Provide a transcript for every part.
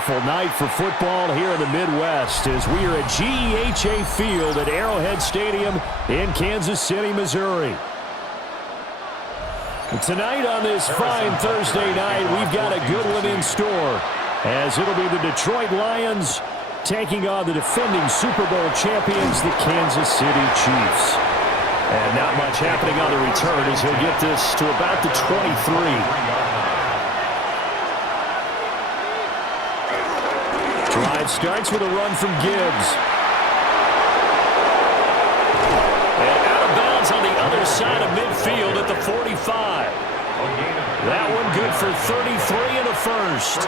beautiful night for football here in the Midwest as we are at GEHA Field at Arrowhead Stadium in Kansas City, Missouri. And tonight on this fine Thursday night, we've got a good one in store as it'll be the Detroit Lions taking on the defending Super Bowl champions, the Kansas City Chiefs. And not much happening on the return as he'll get this to about the 23. Drive starts with a run from Gibbs. And out of bounds on the other side of midfield at the 45. That one good for 33 and a first.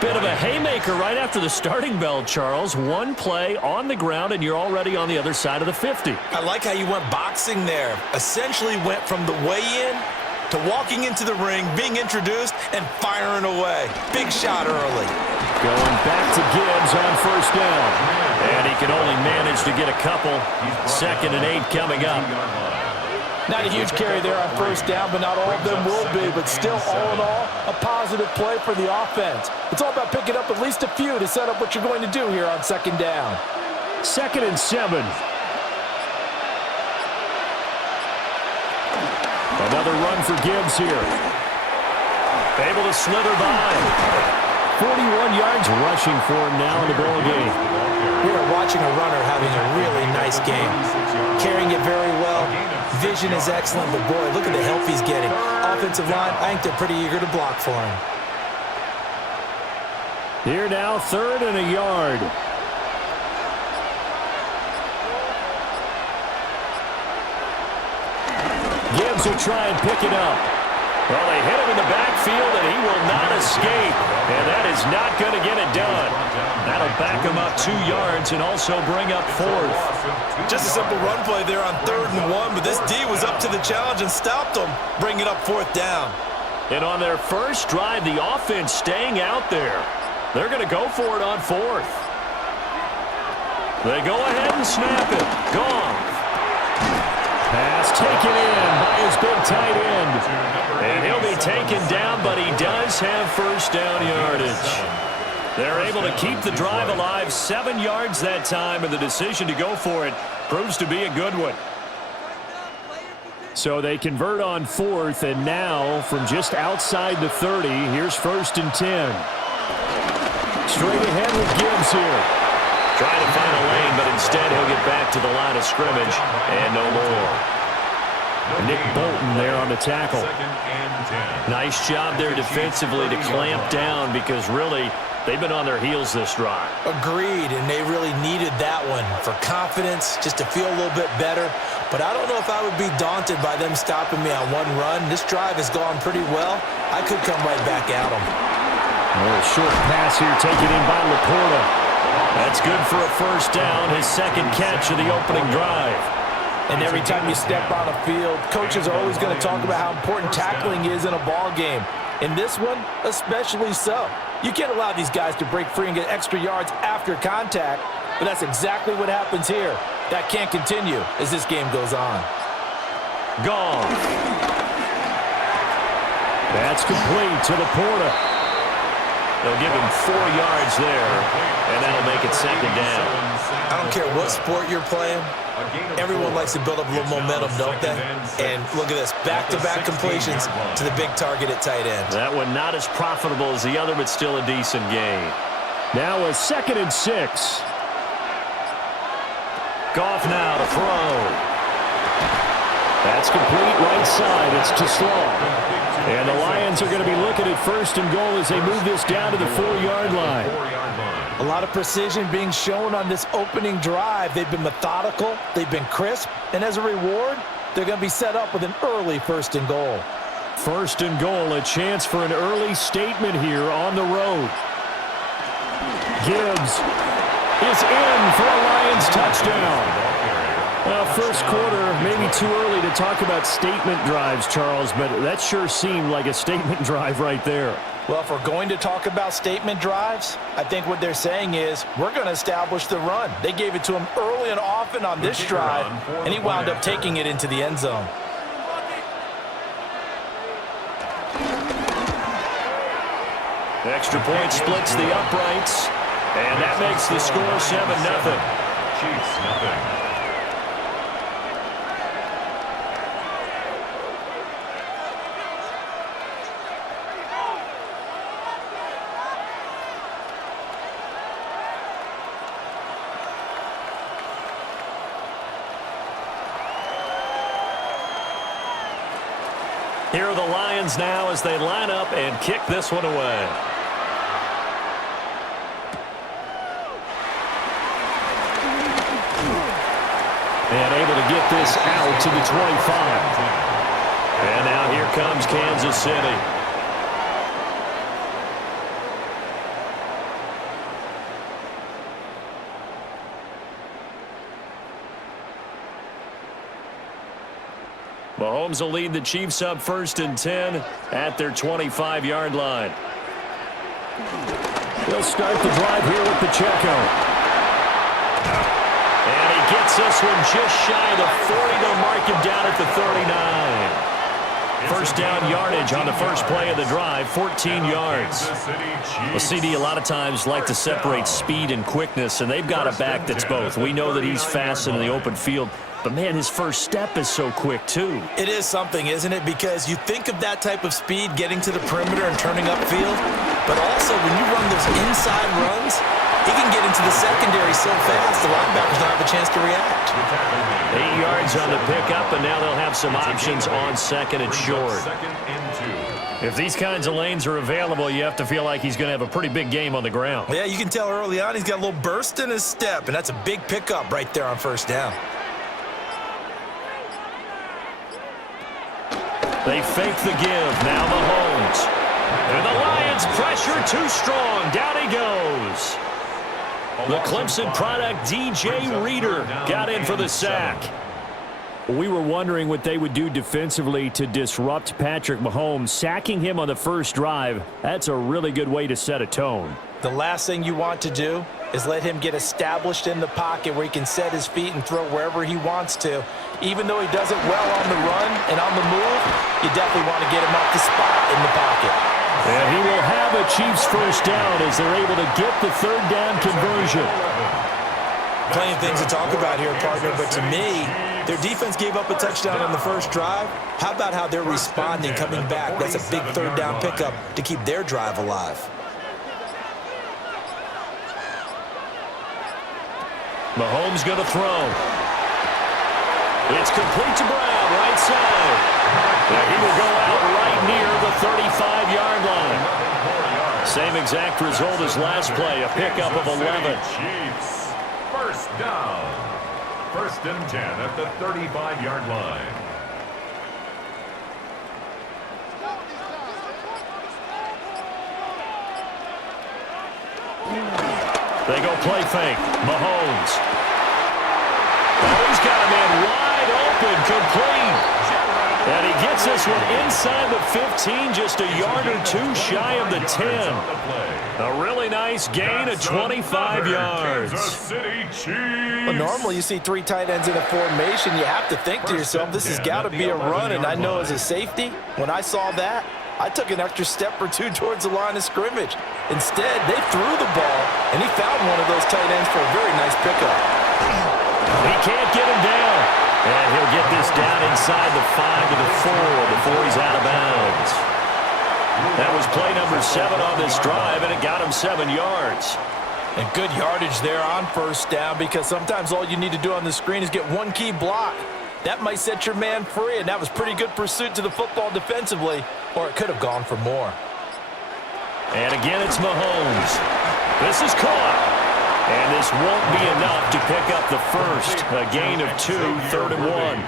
Bit of a haymaker right after the starting bell, Charles. One play on the ground and you're already on the other side of the 50. I like how you went boxing there. Essentially went from the weigh-in to walking into the ring, being introduced, and firing away. Big shot early. Going back to Gibbs on first down. And he can only manage to get a couple. 2nd and 8 coming up. Not a huge carry there on first down, but not all of them will be. But still, all in all, a positive play for the offense. It's all about picking up at least a few to set up what you're going to do here on 2nd down. 2nd and 7. Another run for Gibbs here. Able to slither by. 41 yards rushing for him now in the ball game. We are watching a runner having a really nice game. Carrying it very well. Vision is excellent, but boy, look at the help he's getting. Offensive line, I think they're pretty eager to block for him. Here now, 3rd and a yard. Gibbs will try and pick it up. Well, they hit him in the backfield, and he will not escape. And that is not going to get it done. That'll back him up 2 yards and also bring up 4th. Just a simple run play there on 3rd and 1, but this D was up to the challenge and stopped him, bringing up 4th down. And on their first drive, the offense staying out there. They're going to go for it on 4th. They go ahead and snap it. Gone. Pass taken in by his big tight end. And he'll be taken down, but he does have first down yardage. They're able to keep the drive alive, 7 yards that time, and the decision to go for it proves to be a good one. So they convert on 4th, and now from just outside the 30, here's 1st and 10. Straight ahead with Gibbs here. Trying to find a lane, but instead he'll get back to the line of scrimmage and no more. Nick Bolton there on the tackle. Nice job there defensively to clamp down because really they've been on their heels this drive. Agreed, and they really needed that one for confidence, just to feel a little bit better. But I don't know if I would be daunted by them stopping me on one run. This drive has gone pretty well. I could come right back at them. A short pass here taken in by Laporta. That's good for a first down, his 2nd catch of the opening drive. And every time you step on a field, coaches are always going to talk about how important tackling is in a ball game. In this one, especially so. You can't allow these guys to break free and get extra yards after contact, but that's exactly what happens here. That can't continue as this game goes on. Gone. That's complete to Laporta. They'll give him 4 yards there, and that'll make it 2nd down. I don't care what sport you're playing. Everyone likes to build up a little momentum, don't they? And look at this, back-to-back completions to the big target at tight end. That one not as profitable as the other, but still a decent gain. Now a 2nd and 6. Goff now to throw. That's complete right side. It's to Slaw. And the Lions are going to be looking at 1st and goal as they move this down to the 4-yard line. A lot of precision being shown on this opening drive. They've been methodical, they've been crisp, and as a reward, they're going to be set up with an early 1st and goal. 1st and goal, a chance for an early statement here on the road. Gibbs is in for a Lions touchdown. Well, first quarter, maybe too early to talk about statement drives, Charles, but that sure seemed like a statement drive right there. Well, if we're going to talk about statement drives, I think what they're saying is we're going to establish the run. They gave it to him early and often on this drive, and he wound up taking it into the end zone. Extra point splits the uprights, and that makes the score 7-0. Chiefs, nothing. Here are the Lions now as they line up and kick this one away. And able to get this out to the 25. And now here comes Kansas City. Mahomes will lead the Chiefs up 1st and 10 at their 25-yard line. He'll start the drive here with Pacheco. And he gets this one just shy of the 40. They'll mark him down at the 39. First down yardage on the first play of the drive, 14 yards. Well, CD a lot of times like to separate speed and quickness, and they've got a back that's both. We know that he's fast in the open field, but, man, his first step is so quick, too. It is something, isn't it? Because you think of that type of speed getting to the perimeter and turning upfield, but also when you run those inside runs, he can get into the secondary so fast the linebackers don't have a chance to react. 8 yards on the pickup, and now they'll have some options on second and short. If these kinds of lanes are available, you have to feel like he's going to have a pretty big game on the ground. Yeah, you can tell early on he's got a little burst in his step, and that's a big pickup right there on first down. They fake the give. Now Mahomes. And the Lions pressure too strong. Down he goes. The Clemson product, DJ Reader, got in for the sack. We were wondering what they would do defensively to disrupt Patrick Mahomes. Sacking him on the first drive, that's a really good way to set a tone. The last thing you want to do is let him get established in the pocket where he can set his feet and throw wherever he wants to. Even though he does it well on the run and on the move, you definitely want to get him off the spot in the pocket. And he will have a Chiefs first down as they're able to get the third down conversion. Plenty of things to talk about here, partner, but to me, their defense gave up a touchdown on the first drive. How about how they're responding, coming back? That's a big third down pickup to keep their drive alive. Mahomes going to throw. It's complete to Brown, right side. And he will go out right near the 35-yard line. Same exact result as last play, a pickup of 11. Chiefs, first down. 1st and 10 at the 35-yard line. They go play fake. Mahomes. Oh, he's got a man wide open, complete. And he gets this one inside the 15, just a yard or two shy of the 10. A really nice gain of 25 yards. Well, normally you see 3 tight ends in a formation. You have to think to yourself, this has got to be a run. And I know as a safety, when I saw that, I took an extra step or two towards the line of scrimmage. Instead, they threw the ball, and he found one of those tight ends for a very nice pickup. He can't get him down. And he'll get this down inside the 5 to the 4 before he's out of bounds. That was play number 7 on this drive, and it got him 7 yards. And good yardage there on first down, because sometimes all you need to do on the screen is get one key block. That might set your man free, and that was pretty good pursuit to the football defensively, or it could have gone for more. And again, it's Mahomes. This is caught. And this won't be enough to pick up the first. A gain of 2, 3rd and 1.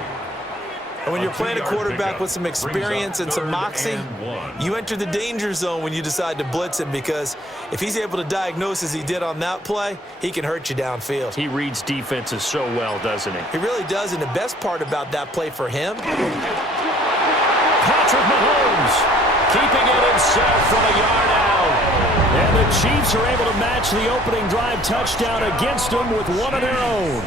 And when you're playing a quarterback with some experience and some moxie, you enter the danger zone when you decide to blitz him, because if he's able to diagnose as he did on that play, he can hurt you downfield. He reads defenses so well, doesn't he? He really does, and the best part about that play for him, Patrick Mahomes keeping it himself from a yard out. And the Chiefs are able to match the opening drive touchdown against them with one of their own.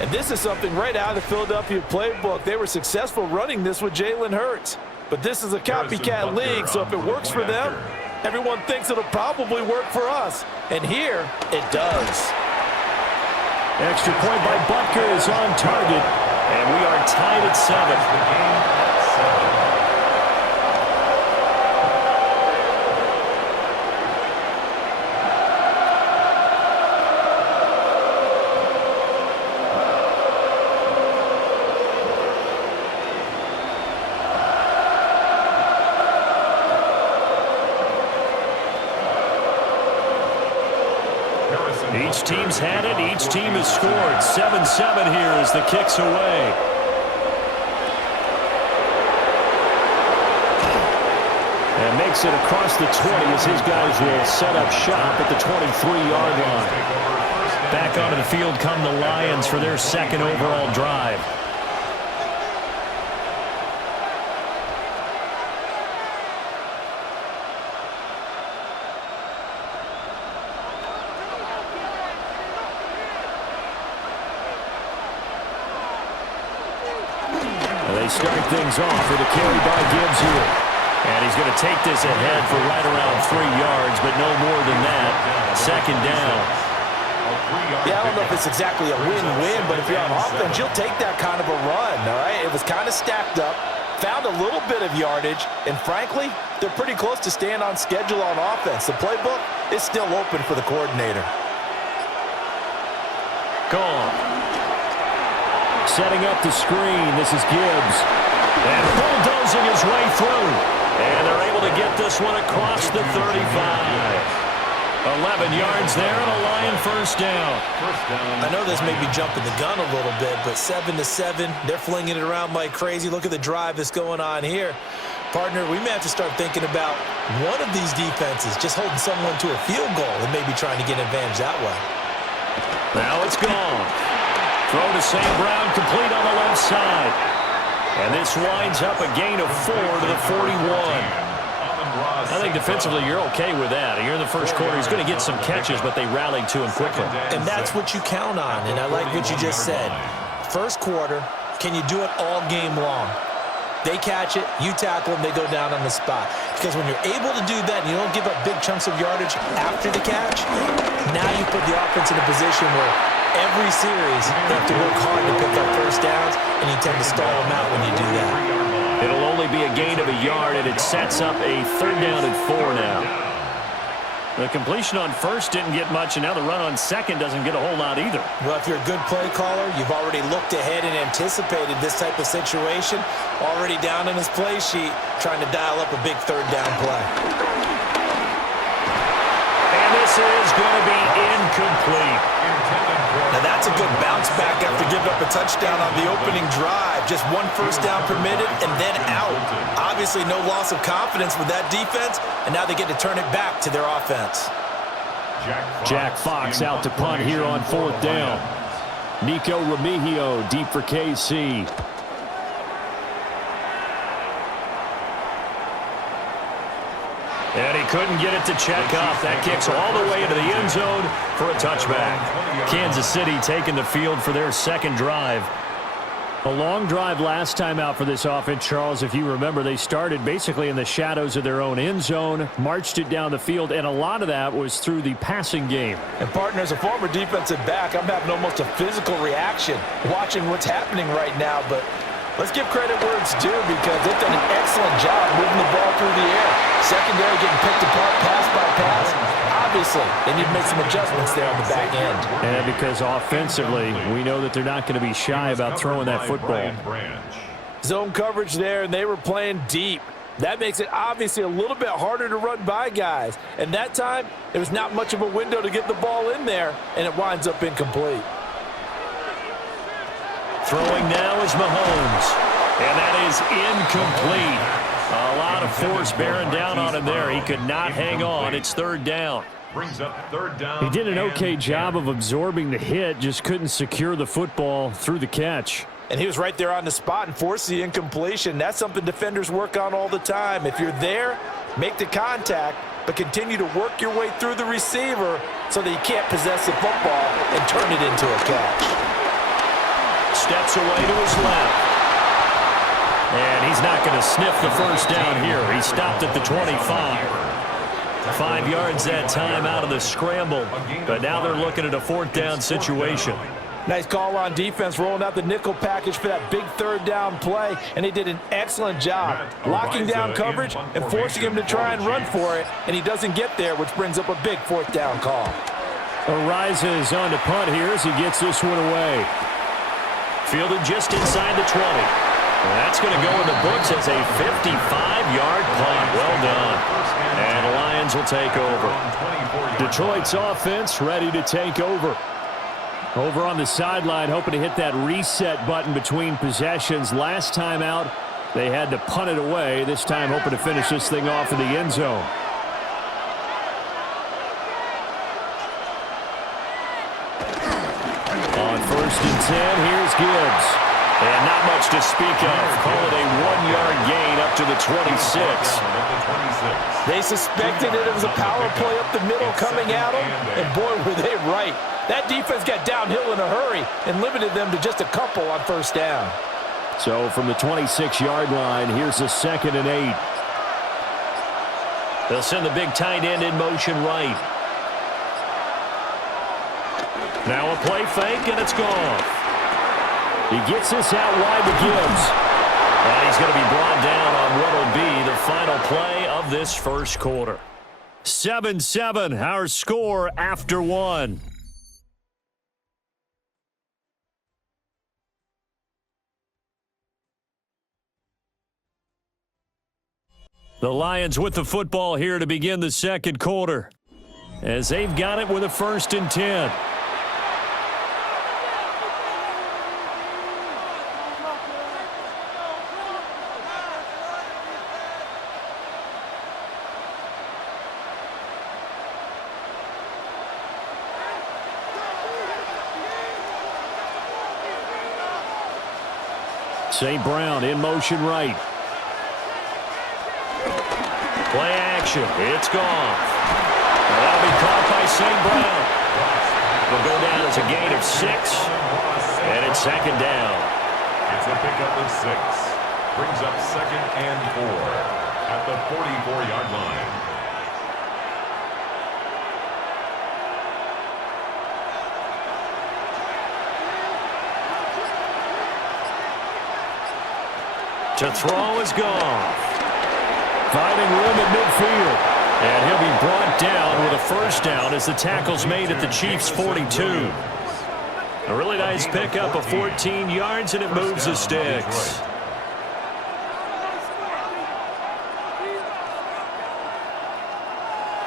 And this is something right out of the Philadelphia playbook. They were successful running this with Jalen Hurts. But this is a copycat league, so if it works for them, Everyone thinks it'll probably work for us. And here, it does. Extra point by Butker is on target. And we are tied at 7. Each team's had it. Each team has scored. 7-7 here as the kick's away. And makes it across the 20 as his guys will set up shop at the 23-yard line. Back onto the field come the Lions for their second overall drive. They start things off with a carry by Gibbs here. And he's going to take this ahead for right around 3 yards, but no more than that. Second down. Yeah, I don't know if it's exactly a win-win, but if you're on offense, you'll take that kind of a run, all right? It was kind of stacked up, found a little bit of yardage, and frankly, they're pretty close to staying on schedule on offense. The playbook is still open for the coordinator. Gone. Setting up the screen. This is Gibbs. And bulldozing his way through. And they're able to get this one across the 35. 11 yards there and a Lion first down. I know this may be jumping the gun a little bit, but 7-7, they're flinging it around like crazy. Look at the drive that's going on here. Partner, we may have to start thinking about one of these defenses just holding someone to a field goal and maybe trying to get an advantage that way. Now it's gone. Throw to St. Brown, complete on the left side. And this winds up a gain of 4 to the 41. I think defensively you're okay with that. Here in the first quarter, he's going to get some catches, but they rallied to him quickly. And that's what you count on, and I like what you just said. First quarter, can you do it all game long? They catch it, you tackle them, they go down on the spot. Because when you're able to do that and you don't give up big chunks of yardage after the catch, now you put the offense in a position where every series they have to work hard to pick up first downs, and you tend to stall them out when you do that. It'll only be a gain of a yard, and it sets up a third down and 4 now. The completion on first didn't get much, and now the run on second doesn't get a whole lot either. Well, if you're a good play caller, you've already looked ahead and anticipated this type of situation, already down in his play sheet, trying to dial up a big third down play. And this is going to be incomplete. Now that's a good bounce back after giving up a touchdown on the opening drive. Just one first down permitted and then out. Obviously no loss of confidence with that defense, and now they get to turn it back to their offense. Jack Fox out to punt here on fourth down. Nico Remigio deep for KC. And he couldn't get it to check up. That kicks all the way into the end zone for a touchback. Kansas City taking the field for their second drive. A long drive last time out for this offense, Charles. If you remember, they started basically in the shadows of their own end zone, marched it down the field, and a lot of that was through the passing game. And, partner, as a former defensive back, I'm having almost a physical reaction watching what's happening right now, but let's give credit where it's due because they've done an excellent job moving the ball through the air. Secondary getting picked apart pass by pass. Obviously, they need to make some adjustments there on the back end. And because offensively, we know that they're not going to be shy about throwing that football. Zone coverage there, and they were playing deep. That makes it obviously a little bit harder to run by guys. And that time, there was not much of a window to get the ball in there, and it winds up incomplete. Throwing now is Mahomes, and that is incomplete. A lot of force bearing down on him there. He could not hang on. It's third down. Brings up third down. He did an okay job of absorbing the hit, just couldn't secure the football through the catch. And he was right there on the spot and forced the incompletion. That's something defenders work on all the time. If you're there, make the contact, but continue to work your way through the receiver so that you can't possess the football and turn it into a catch. Steps away to his left. And he's not going to sniff the first down here. He stopped at the 25. 5 yards that time out of the scramble, but now they're looking at a 4th down situation. Nice call on defense, rolling out the nickel package for that big 3rd down play, and they did an excellent job locking down coverage and forcing him to try and run for it, and he doesn't get there, which brings up a big 4th down call. Ariza on to punt here as he gets this one away. Fielded just inside the 20. That's going to go in the books as a 55-yard punt. Well done. And the Lions will take over. Detroit's offense ready to take over. Over on the sideline, hoping to hit that reset button between possessions. Last time out, they had to punt it away. This time, hoping to finish this thing off in the end zone. On 1st and 10, here's Gibbs. And not much to speak of. Call it a 1-yard gain up to the 26. They suspected it was a power play up the middle coming at them, and boy, were they right. That defense got downhill in a hurry and limited them to just a couple on 1st down. So from the 26-yard line, here's a 2nd and 8. They'll send the big tight end in motion right. Now a play fake, and it's gone. He gets this out wide to Gibbs. And he's going to be brought down on what will be the final play of this 1st quarter. 7-7, our score after 1. The Lions with the football here to begin the 2nd quarter, as they've got it with a 1st and 10. St. Brown in motion right. Play action. It's gone. That'll be caught by St. Brown. Will go down as a gain of 6. And it's 2nd down. It's a pickup of 6. Brings up 2nd and 4 at the 44-yard line. To throw is gone. Finding room at midfield. And he'll be brought down with a 1st down as the tackle's made at the Chiefs' 42. A really nice pickup of 14 yards, and it moves the sticks.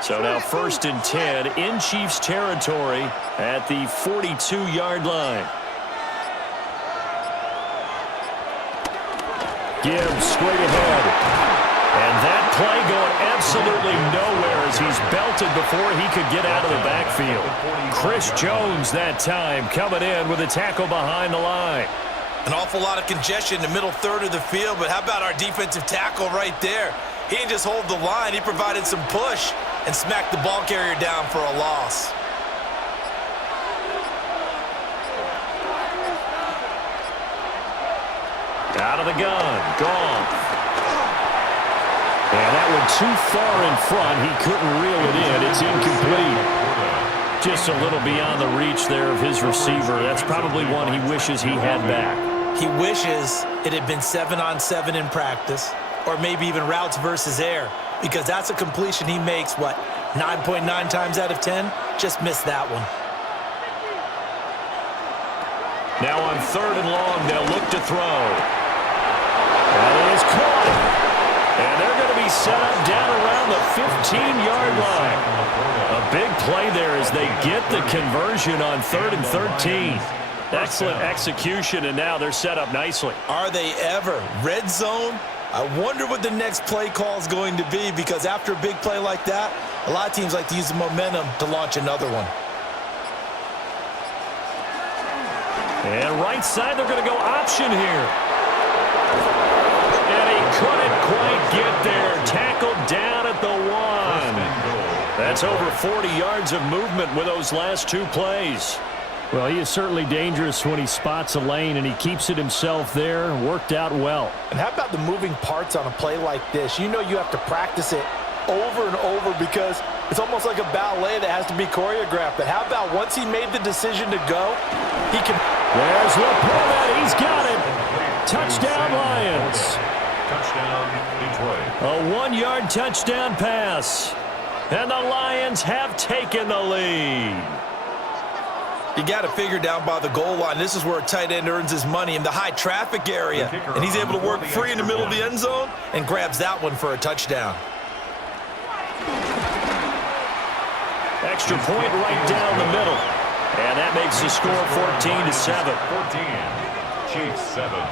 So now 1st and 10 in Chiefs territory at the 42-yard line. Gibbs straight ahead. And that play going absolutely nowhere as he's belted before he could get out of the backfield. Chris Jones that time coming in with a tackle behind the line. An awful lot of congestion in the middle 3rd of the field, but how about our defensive tackle right there? He didn't just hold the line, he provided some push and smacked the ball carrier down for a loss. Out of the gun, gone. And that one too far in front. He couldn't reel it in. It's incomplete. Just a little beyond the reach there of his receiver. That's probably one he wishes he had back. He wishes it had been 7-on-7 in practice, or maybe even routes versus air, because that's a completion he makes, 9.9 times out of 10? Just missed that one. Now on 3rd and long, they'll look to throw. That is caught. And they're going to be set up down around the 15-yard line. A big play there as they get the conversion on 3rd and 13. Excellent execution, and now they're set up nicely. Are they ever? Red zone? I wonder what the next play call is going to be, because after a big play like that, a lot of teams like to use the momentum to launch another one. And right side, they're going to go option here. And he couldn't quite get there. Tackled down at the 1. That's over 40 yards of movement with those last 2 plays. Well, he is certainly dangerous when he spots a lane, and he keeps it himself there. Worked out well. And how about the moving parts on a play like this? You know you have to practice it over and over, because It's almost like a ballet that has to be choreographed. But how about once he made the decision to go, he can... There's Laporta. He's got it. Touchdown, Lions. Touchdown, Detroit. A 1-yard touchdown pass. And the Lions have taken the lead. You got to figure down by the goal line. This is where a tight end earns his money in the high traffic area. And he's able to work free in the middle of the end zone and grabs that one for a touchdown. Extra point right down the middle. And that makes the score 14-7. 14. Chiefs 7.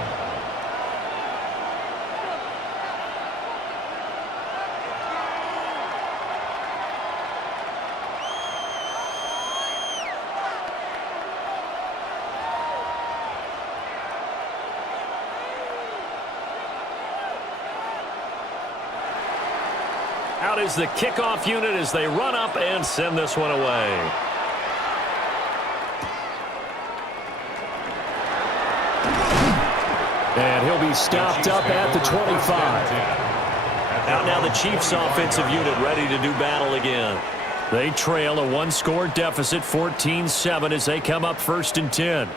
Out is the kickoff unit as they run up and send this one away. And he'll be stopped up at the 25. Out now the Chiefs offensive unit ready to do battle again. They trail a 1-score deficit, 14-7 as they come up 1st and 10.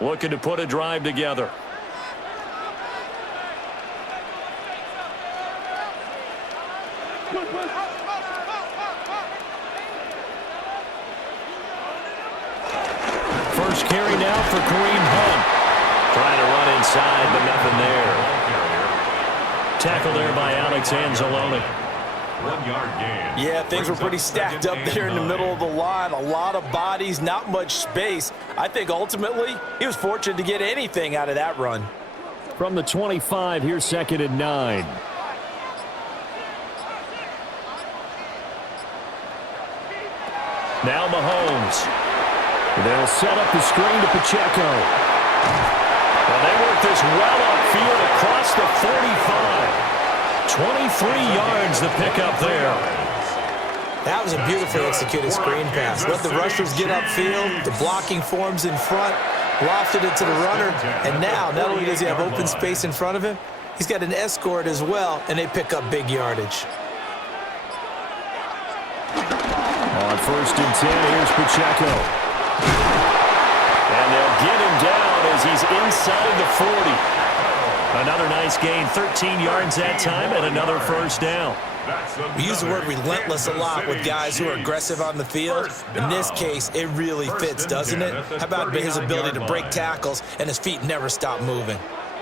Looking to put a drive together. First carry now for Kareem Hunt. Trying to run inside, but nothing there. Tackle there by Alex Anzalone. 1-yard gain. Yeah, things were pretty stacked up there in the middle of the line. A lot of bodies, not much space. I think ultimately he was fortunate to get anything out of that run. From the 25, here's 2nd and 9. Now Mahomes. They'll set up the screen to Pacheco. And they work this well upfield across the 45. 23 yards the pickup there. That was a beautifully executed screen pass. Let the rushers get upfield. The blocking forms in front. Lofted it to the runner. And now, not only does he have open space in front of him, he's got an escort as well, and they pick up big yardage. On 1st and 10, here's Pacheco. And they'll get him down as he's inside the 40. Another nice gain, 13 yards that time, and another first down. We use the word relentless a lot with guys who are aggressive on the field. In this case, it really fits, doesn't it? How about his ability to break tackles and his feet never stop moving?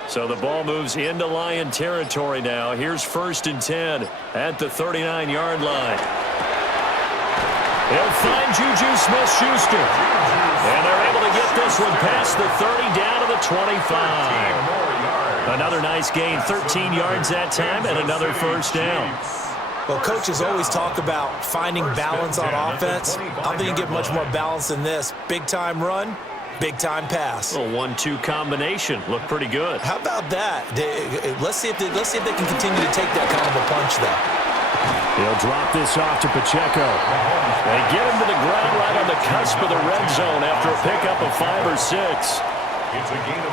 So the ball moves into Lion territory now. Here's 1st and 10 at the 39-yard line. They'll find Juju Smith-Schuster. And they're able to get this one past the 30 down to the 25. Another nice gain, 13 yards that time, and another first down. Well, coaches always talk about finding balance on offense. I don't think you can get much more balance than this. Big-time run, big-time pass. A 1-2 combination. Looked pretty good. How about that? Let's see if they can continue to take that kind of a punch, though. He'll drop this off to Pacheco. They get him to the ground right on the cusp of the red zone after a pickup of 5 or 6.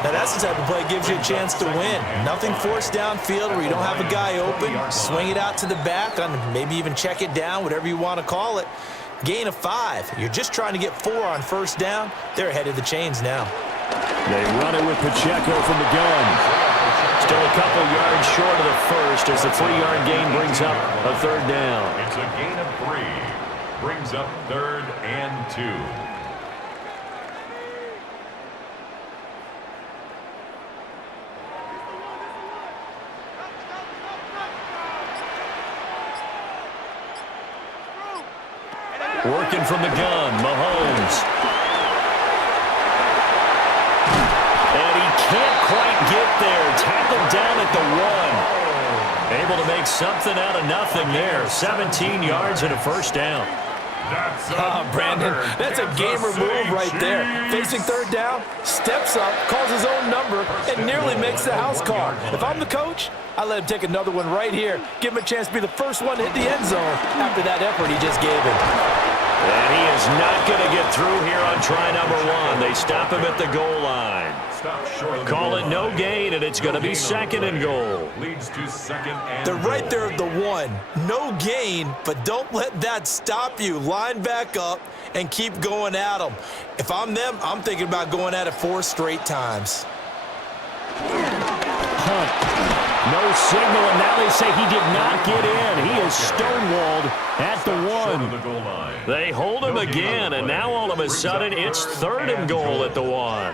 Now that's the type of play that gives you a chance to win. Nothing forced downfield where you don't have a guy open. Swing it out to the back, maybe even check it down, whatever you want to call it. Gain of 5. You're just trying to get 4 on first down. They're ahead of the chains now. They run it with Pacheco from the gun. Still a couple yards short of the first as the 3-yard gain brings up a third down. It's a gain of 3. Brings up 3rd and 2. Working from the gun, Mahomes. And he can't quite get there. Tackled down at the 1. Able to make something out of nothing there. 17 yards and a first down. Brandon, that's a gamer move right there. Facing third down, steps up, calls his own number, and nearly makes the house call. If I'm the coach, I let him take another one right here. Give him a chance to be the first one to hit the end zone after that effort he just gave him. And he is not going to get through here on try number 1. They stop him at the goal line. Stop short of the Call goal it no line. gain, and it's going to be second and goal. Leads to second and They're right there at goal. the one. No gain, but don't let that stop you. Line back up and keep going at them. If I'm them, I'm thinking about going at it 4 straight times. Hunt. No signal, and now they say he did not get in. He is stonewalled at the Stop short of one. the goal line. They hold him No gain on again, the and play. now all of a Brings sudden up it's third third and and goal goal. at the one.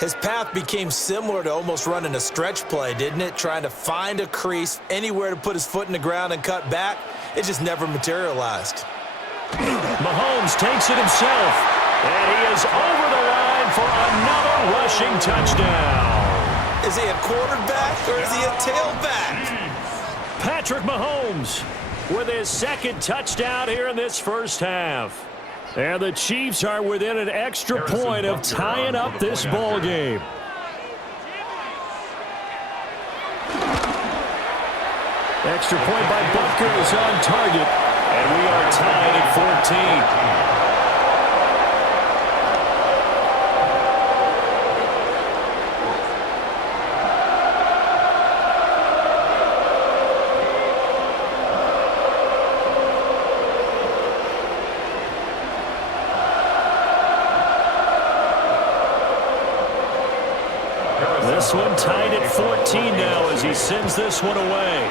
His path became similar to almost running a stretch play, didn't it? Trying to find a crease, anywhere to put his foot in the ground and cut back. It just never materialized. Mahomes takes it himself, and he is over the line for another rushing touchdown. Is he a quarterback or is he a tailback? Patrick Mahomes with his second touchdown here in this first half. And the Chiefs are within an extra point of tying up this ball game. Extra point by Butker is on target, and we are tied at 14. This one tied at 14 now as he sends this one away.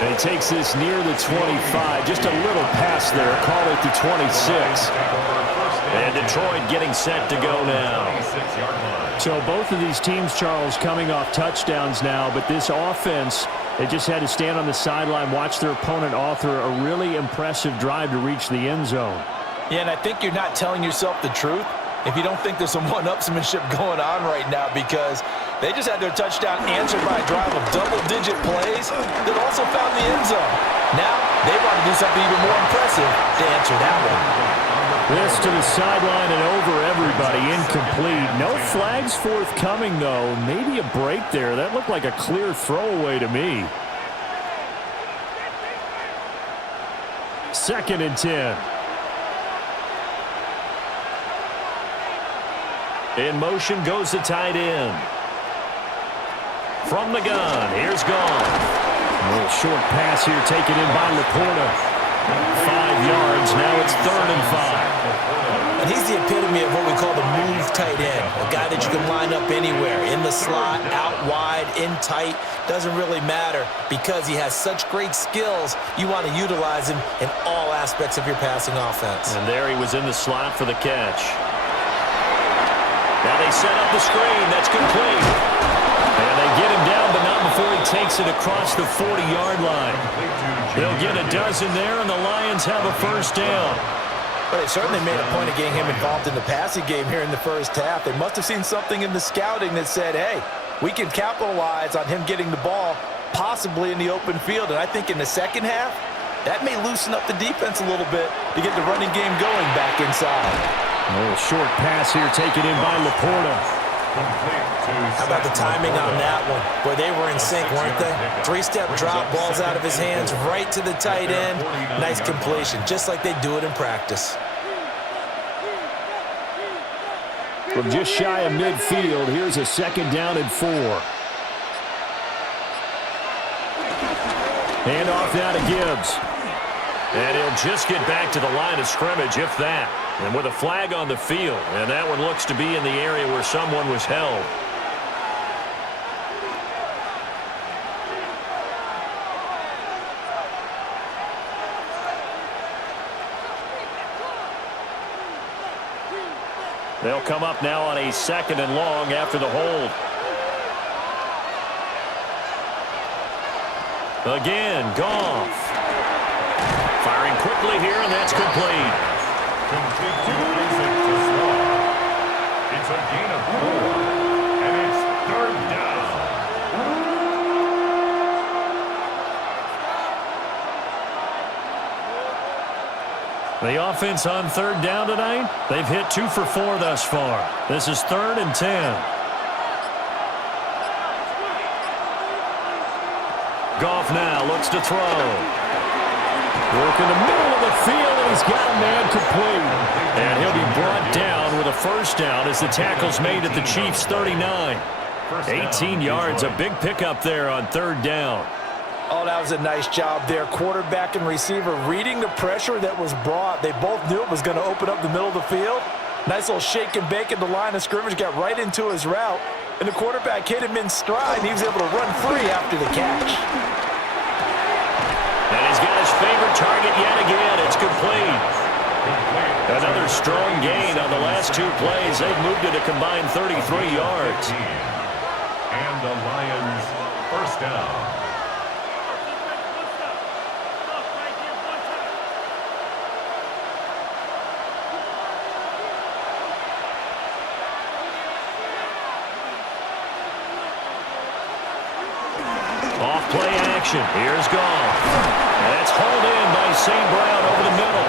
And he takes this near the 25. Just a little pass there. Call it the 26. And Detroit getting set to go now. So both of these teams, Charles, coming off touchdowns now, but this offense, they just had to stand on the sideline, watch their opponent author a really impressive drive to reach the end zone. Yeah, and I think you're not telling yourself the truth if you don't think there's some one-upsmanship going on right now, because they just had their touchdown answered by a drive of double-digit plays that also found the end zone. Now they want to do something even more impressive to answer that one. This to the sideline and over everybody, incomplete. No flags forthcoming, though. Maybe a break there. That looked like a clear throwaway to me. 2nd and 10. In motion goes the tight end. From the gun, here's Goff. A little short pass here taken in by Laporta. 5 yards, now it's 3rd and 5. And he's the epitome of what we call the move tight end. A guy that you can line up anywhere, in the slot, out wide, in tight. Doesn't really matter because he has such great skills. You want to utilize him in all aspects of your passing offense. And there he was in the slot for the catch. Now they set up the screen. That's complete. And they get him down, but not before he takes it across the 40-yard line. They'll get a dozen there, and the Lions have a first down. But they certainly made a point of getting him involved in the passing game here in the first half. They must have seen something in the scouting that said, hey, we can capitalize on him getting the ball possibly in the open field. And I think in the second half, that may loosen up the defense a little bit to get the running game going back inside. A little short pass here taken in by Laporta. How about the timing on that one? Boy, they were in sync, weren't they? 3-step drop, balls out of his hands, right to the tight end. Nice completion, just like they do it in practice. From just shy of midfield, here's a 2nd down and 4. Hand off now to Gibbs. And he'll just get back to the line of scrimmage, if that. And with a flag on the field, and that one looks to be in the area where someone was held. They'll come up now on a 2nd and long after the hold. Again, Goff. Firing quickly here, and that's complete. Complete to Isaac to Sloan. It's a gain of 4, and it's 3rd down. The offense on 3rd down tonight, they've hit 2 for 4 thus far. This is 3rd and 10. Goff now looks to throw. Working the middle of the field, and he's got a man complete. And he'll be brought down with a first down as the tackle's made at the Chiefs' 39. 18 yards, a big pickup there on third down. Oh, that was a nice job there. Quarterback and receiver reading the pressure that was brought. They both knew it was going to open up the middle of the field. Nice little shake and bake at the line of scrimmage, got right into his route. And the quarterback hit him in stride, and he was able to run free after the catch. And he's got his favorite target yet again. It's complete. Another strong gain on the last two plays. They've moved it a combined 33 yards. And the Lions first down. Off-play action. Here's Goff. That's hauled in by St. Brown over the middle.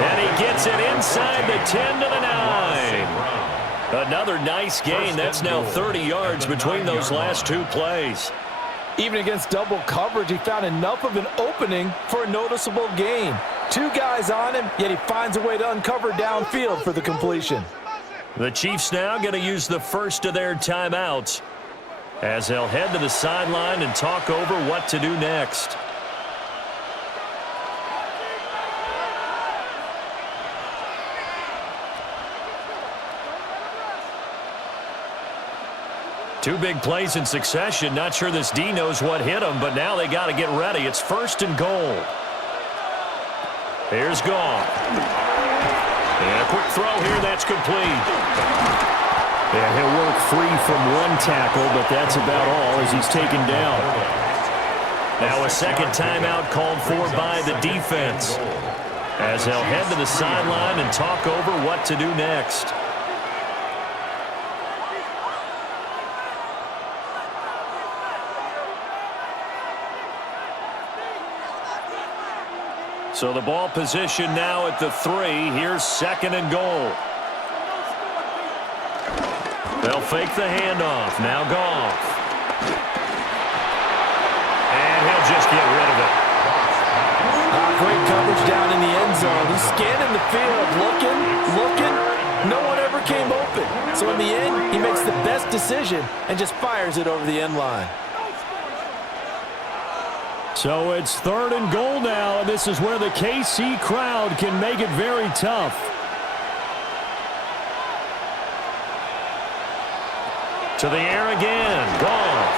And he gets it inside the 10 to the 9. Another nice gain. That's now 30 yards between those last two plays. Even against double coverage, he found enough of an opening for a noticeable gain. Two guys on him, yet he finds a way to uncover downfield for the completion. The Chiefs now going to use the first of their timeouts as they'll head to the sideline and talk over what to do next. Two big plays in succession. Not sure this D knows what hit him, but now they got to get ready. It's first and goal. Here's Goff. And a quick throw here. That's complete. Yeah, he'll work free from one tackle, but that's about all as he's taken down. Now a second timeout called for by the defense as they'll head to the sideline and talk over what to do next. So the ball position now at the 3. Here's second and goal. They'll fake the handoff. Now Goff. And he'll just get rid of it. Great coverage down in the end zone. He's scanning the field, looking. No one ever came open. So in the end, he makes the best decision and just fires it over the end line. So it's third and goal now, and this is where the KC crowd can make it very tough. To the air again. Goff.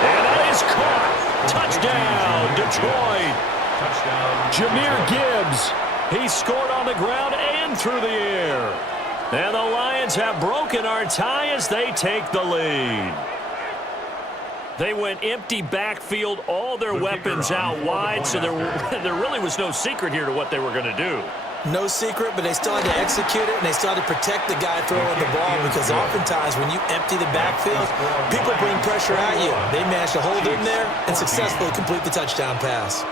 And that is caught. Touchdown, Detroit. Touchdown. Jahmyr Gibbs. He scored on the ground and through the air. And the Lions have broken our tie as they take the lead. They went empty backfield, all their weapons out wide, so there really was no secret here to what they were going to do. No secret, but they still had to execute it, and they still had to protect the guy throwing the ball because oftentimes when you empty the backfield, people bring pressure at you. They managed to hold in there and successfully complete the touchdown pass.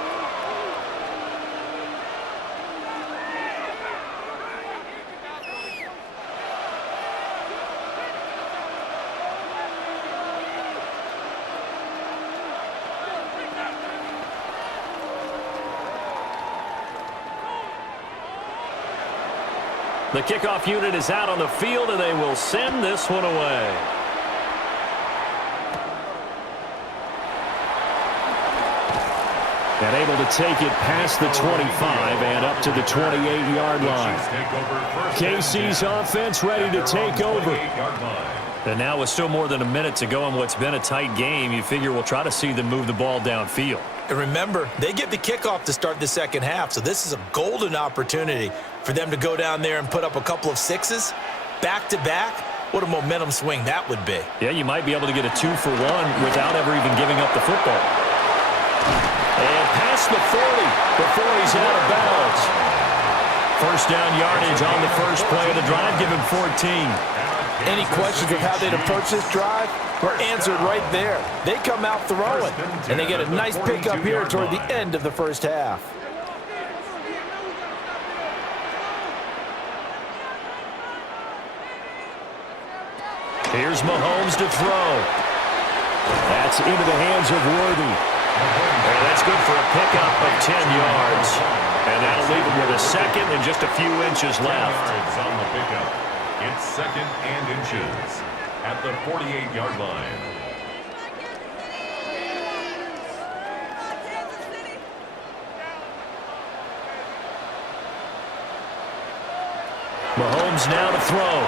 The kickoff unit is out on the field, and they will send this one away. And able to take it past the 25 and up to the 28-yard line. KC's offense ready to take over. And now with still more than a minute to go in what's been a tight game, you figure we'll try to see them move the ball downfield. And remember, they get the kickoff to start the second half, so this is a golden opportunity for them to go down there and put up a couple of sixes back-to-back. What a momentum swing that would be. Yeah, you might be able to get a 2-for-1 without ever even giving up the football. And past the 40 before he's out of bounds. First down yardage on the first play of the drive, give him 14. Any questions of how they'd approach this drive were answered right there. They come out throwing, and they get a nice pickup here toward the end of the first half. Here's Mahomes to throw. That's into the hands of Worthy. And that's good for a pickup of 10 yards. And that'll leave him with a second and just a few inches left. Yards on the pickup. It's second and inches at the 48-yard line. Mahomes now to throw.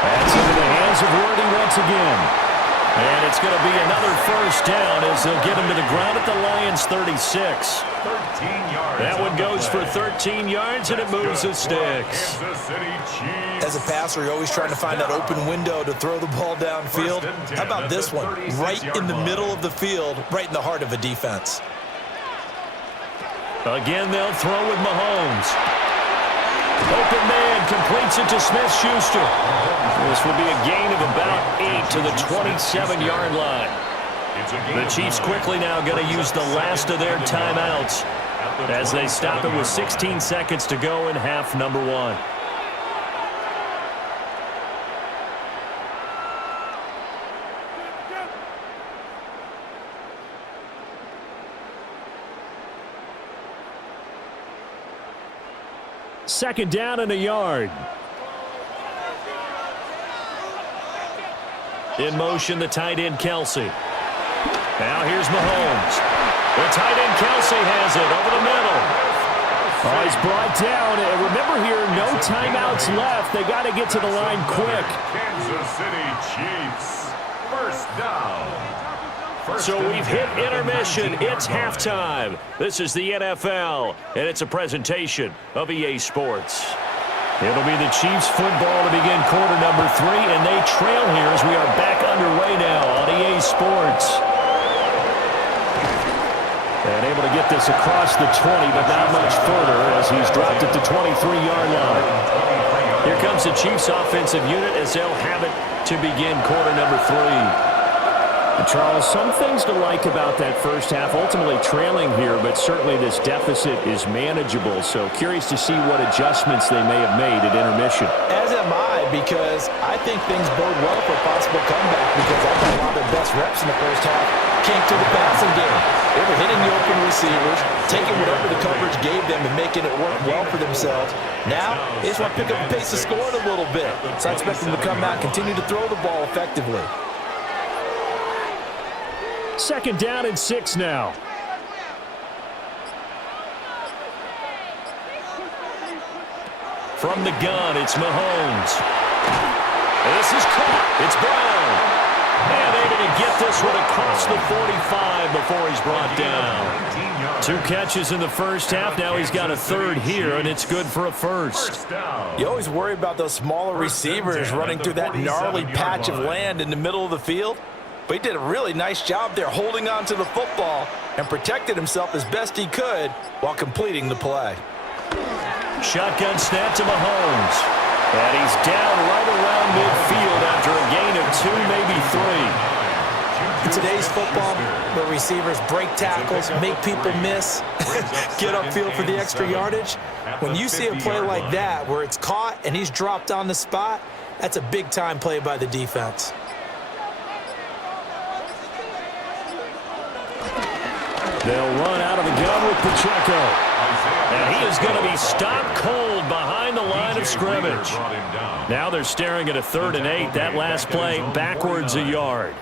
That's into the hands of Worthy once again. And it's going to be another first down as they'll get him to the ground at the Lions' 36. 13 yards. That one goes for 13 yards, and it moves the sticks. As a passer, you're always trying to find that open window to throw the ball downfield. How about this one? Right in the middle of the field, right in the heart of a defense. Again, they'll throw with Mahomes. Open man completes it to Smith-Schuster. This will be a gain of about 8 to the 27-yard line. The Chiefs quickly now going to use the last of their timeouts as they stop it with 16 seconds to go in half number 1. Second down and a yard. In motion, the tight end, Kelsey. Now here's Mahomes. The tight end, Kelsey, has it over the middle. Oh, he's brought down. And remember here, no timeouts left. They got to get to the line quick. Kansas City Chiefs. First down. So we've hit intermission. It's halftime. This is the NFL, and it's a presentation of EA Sports. It'll be the Chiefs football to begin quarter number 3, and they trail here as we are back underway now on EA Sports. And able to get this across the 20, but not much further as he's dropped at the 23-yard line. Here comes the Chiefs offensive unit as they'll have it to begin quarter number 3. Charles, some things to like about that first half, ultimately trailing here, but certainly this deficit is manageable. So curious to see what adjustments they may have made at intermission. As am I, because I think things bode well for a possible comeback because I thought a lot of their best reps in the first half came to the passing game. They were hitting the open receivers, taking whatever the coverage gave them and making it work well for themselves. Now, they just want to pick up the pace of scoring a little bit. So I expect them to come out and continue to throw the ball effectively. Second down and 6 now. From the gun, it's Mahomes. This is caught. It's Brown. And able to get this one across the 45 before he's brought down. 2 catches in the first half. Now he's got a third here, and it's good for a first. You always worry about those smaller receivers running through that gnarly patch of land in the middle of the field. But he did a really nice job there holding on to the football and protected himself as best he could while completing the play. Shotgun snap to Mahomes. And he's down right around midfield after a gain of 2, maybe 3. In today's football, the receivers break tackles, make people miss, get upfield for the extra yardage. When you see a play like that where it's caught and he's dropped on the spot, that's a big-time play by the defense. They'll run out of the gun with Pacheco. And he is going to be stopped cold behind the line of scrimmage. Now they're staring at a 3rd and 8. That last play backwards a yard.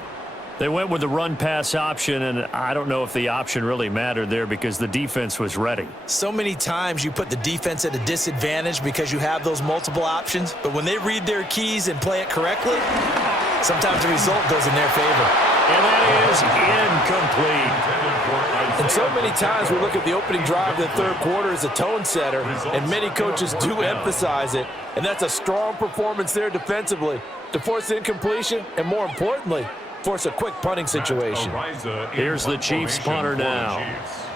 They went with the run-pass option, and I don't know if the option really mattered there because the defense was ready. So many times you put the defense at a disadvantage because you have those multiple options, but when they read their keys and play it correctly, sometimes the result goes in their favor. And that is incomplete. And so many times we look at the opening drive of the third quarter as a tone setter, and many coaches do emphasize it, and that's a strong performance there defensively to force incompletion and, more importantly, force a quick punting situation. Here's the Chiefs punter now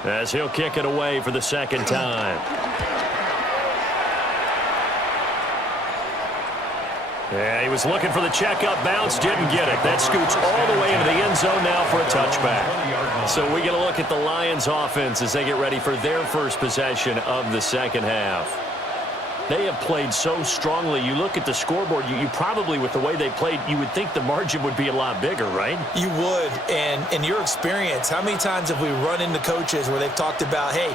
as he'll kick it away for the second time. Yeah, he was looking for the checkup bounce, didn't get it. That scoots all the way into the end zone now for a touchback. So we get a look at the Lions offense as they get ready for their first possession of the second half. They have played so strongly. You look at the scoreboard, you probably, with the way they played, you would think the margin would be a lot bigger, right? You would, and in your experience, how many times have we run into coaches where they've talked about, hey,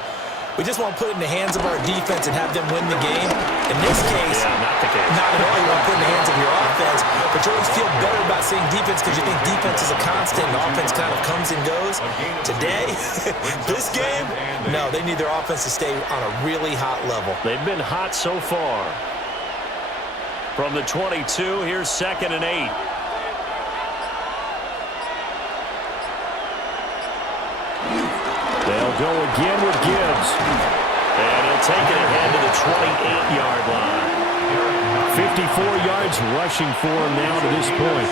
we just want to put it in the hands of our defense and have them win the game? In this case, not the case. Not at all. You want to put it in the hands of your offense, but you always feel better about saying defense because you think defense is a constant and offense kind of comes and goes. Today, this game, no, they need their offense to stay on a really hot level. They've been hot so far. From the 22, here's 2nd and 8. They'll go again with Gibbs. And he'll take it ahead to the 28-yard line. 54 yards rushing for him now to this point.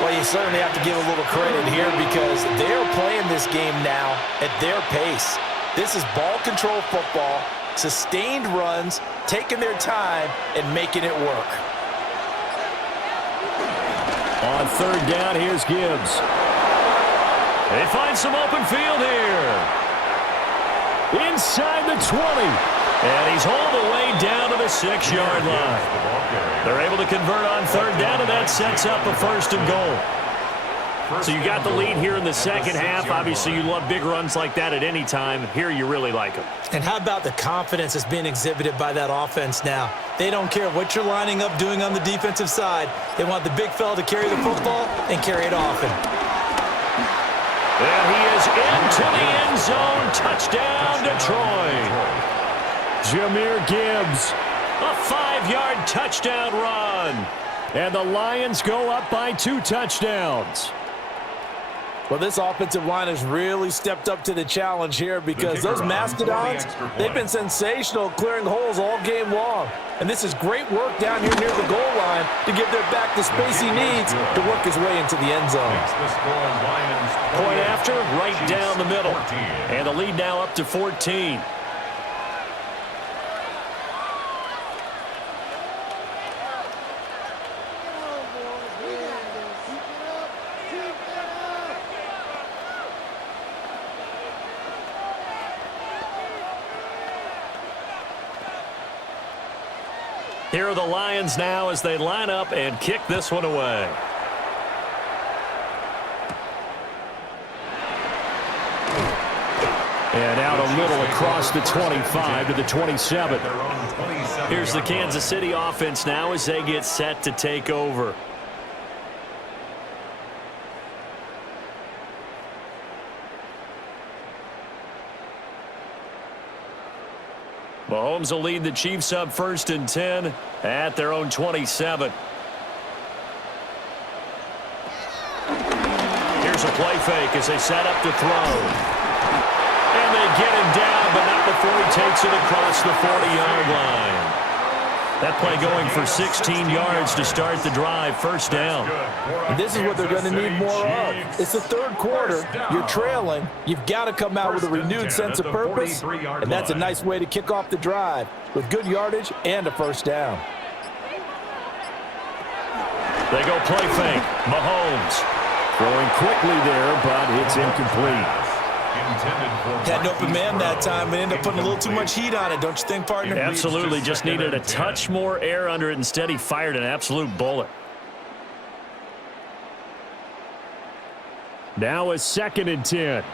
Well, you certainly have to give a little credit here because they're playing this game now at their pace. This is ball control football, sustained runs, taking their time, and making it work. On 3rd down, here's Gibbs. They find some open field here. Inside the 20. And he's all the way down to the 6-yard line. They're able to convert on 3rd down, and that sets up a 1st and goal. So you got the lead here in the second half. Obviously, you love big runs like that at any time. Here, you really like them. And how about the confidence that's being exhibited by that offense now? They don't care what you're lining up doing on the defensive side. They want the big fella to carry the football and carry it often. And he is into the end zone. Touchdown, Detroit. Jahmyr Gibbs, a 5-yard touchdown run. And the Lions go up by 2 touchdowns. Well, this offensive line has really stepped up to the challenge here because those Mastodons, they've been sensational clearing holes all game long. And this is great work down here near the goal line to give their back the space he needs to work his way into the end zone. Point after, right down the middle. And the lead now up to 14. Here are the Lions now as they line up and kick this one away. And out a little across the 25 to the 27. Here's the Kansas City offense now as they get set to take over. Mahomes will lead the Chiefs up 1st and 10 at their own 27. Here's a play fake as they set up to throw. And they get him down, but not before he takes it across the 40-yard line. That play going for 16 yards to start the drive, 1st down. And this is what they're going to need more of. It's the 3rd quarter. You're trailing. You've got to come out with a renewed sense of purpose, and that's a nice way to kick off the drive with good yardage and a 1st down. They go play fake. Mahomes throwing quickly there, but it's incomplete. Had an open man that time, but ended up putting a little too much heat on it, don't you think, partner? Absolutely. Just needed a touch more air under it. Instead, he fired an absolute bullet. Now a 2nd and 10.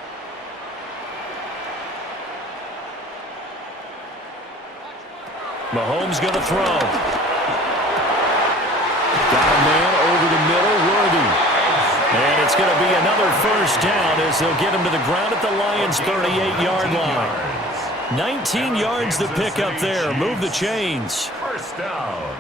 Mahomes going to throw. Got a man over the middle, Worthy. And it's going to be another 1st down as they'll get him to the ground at the Lions' 38-yard line. 19 yards to pick up there. Move the chains. 1st down.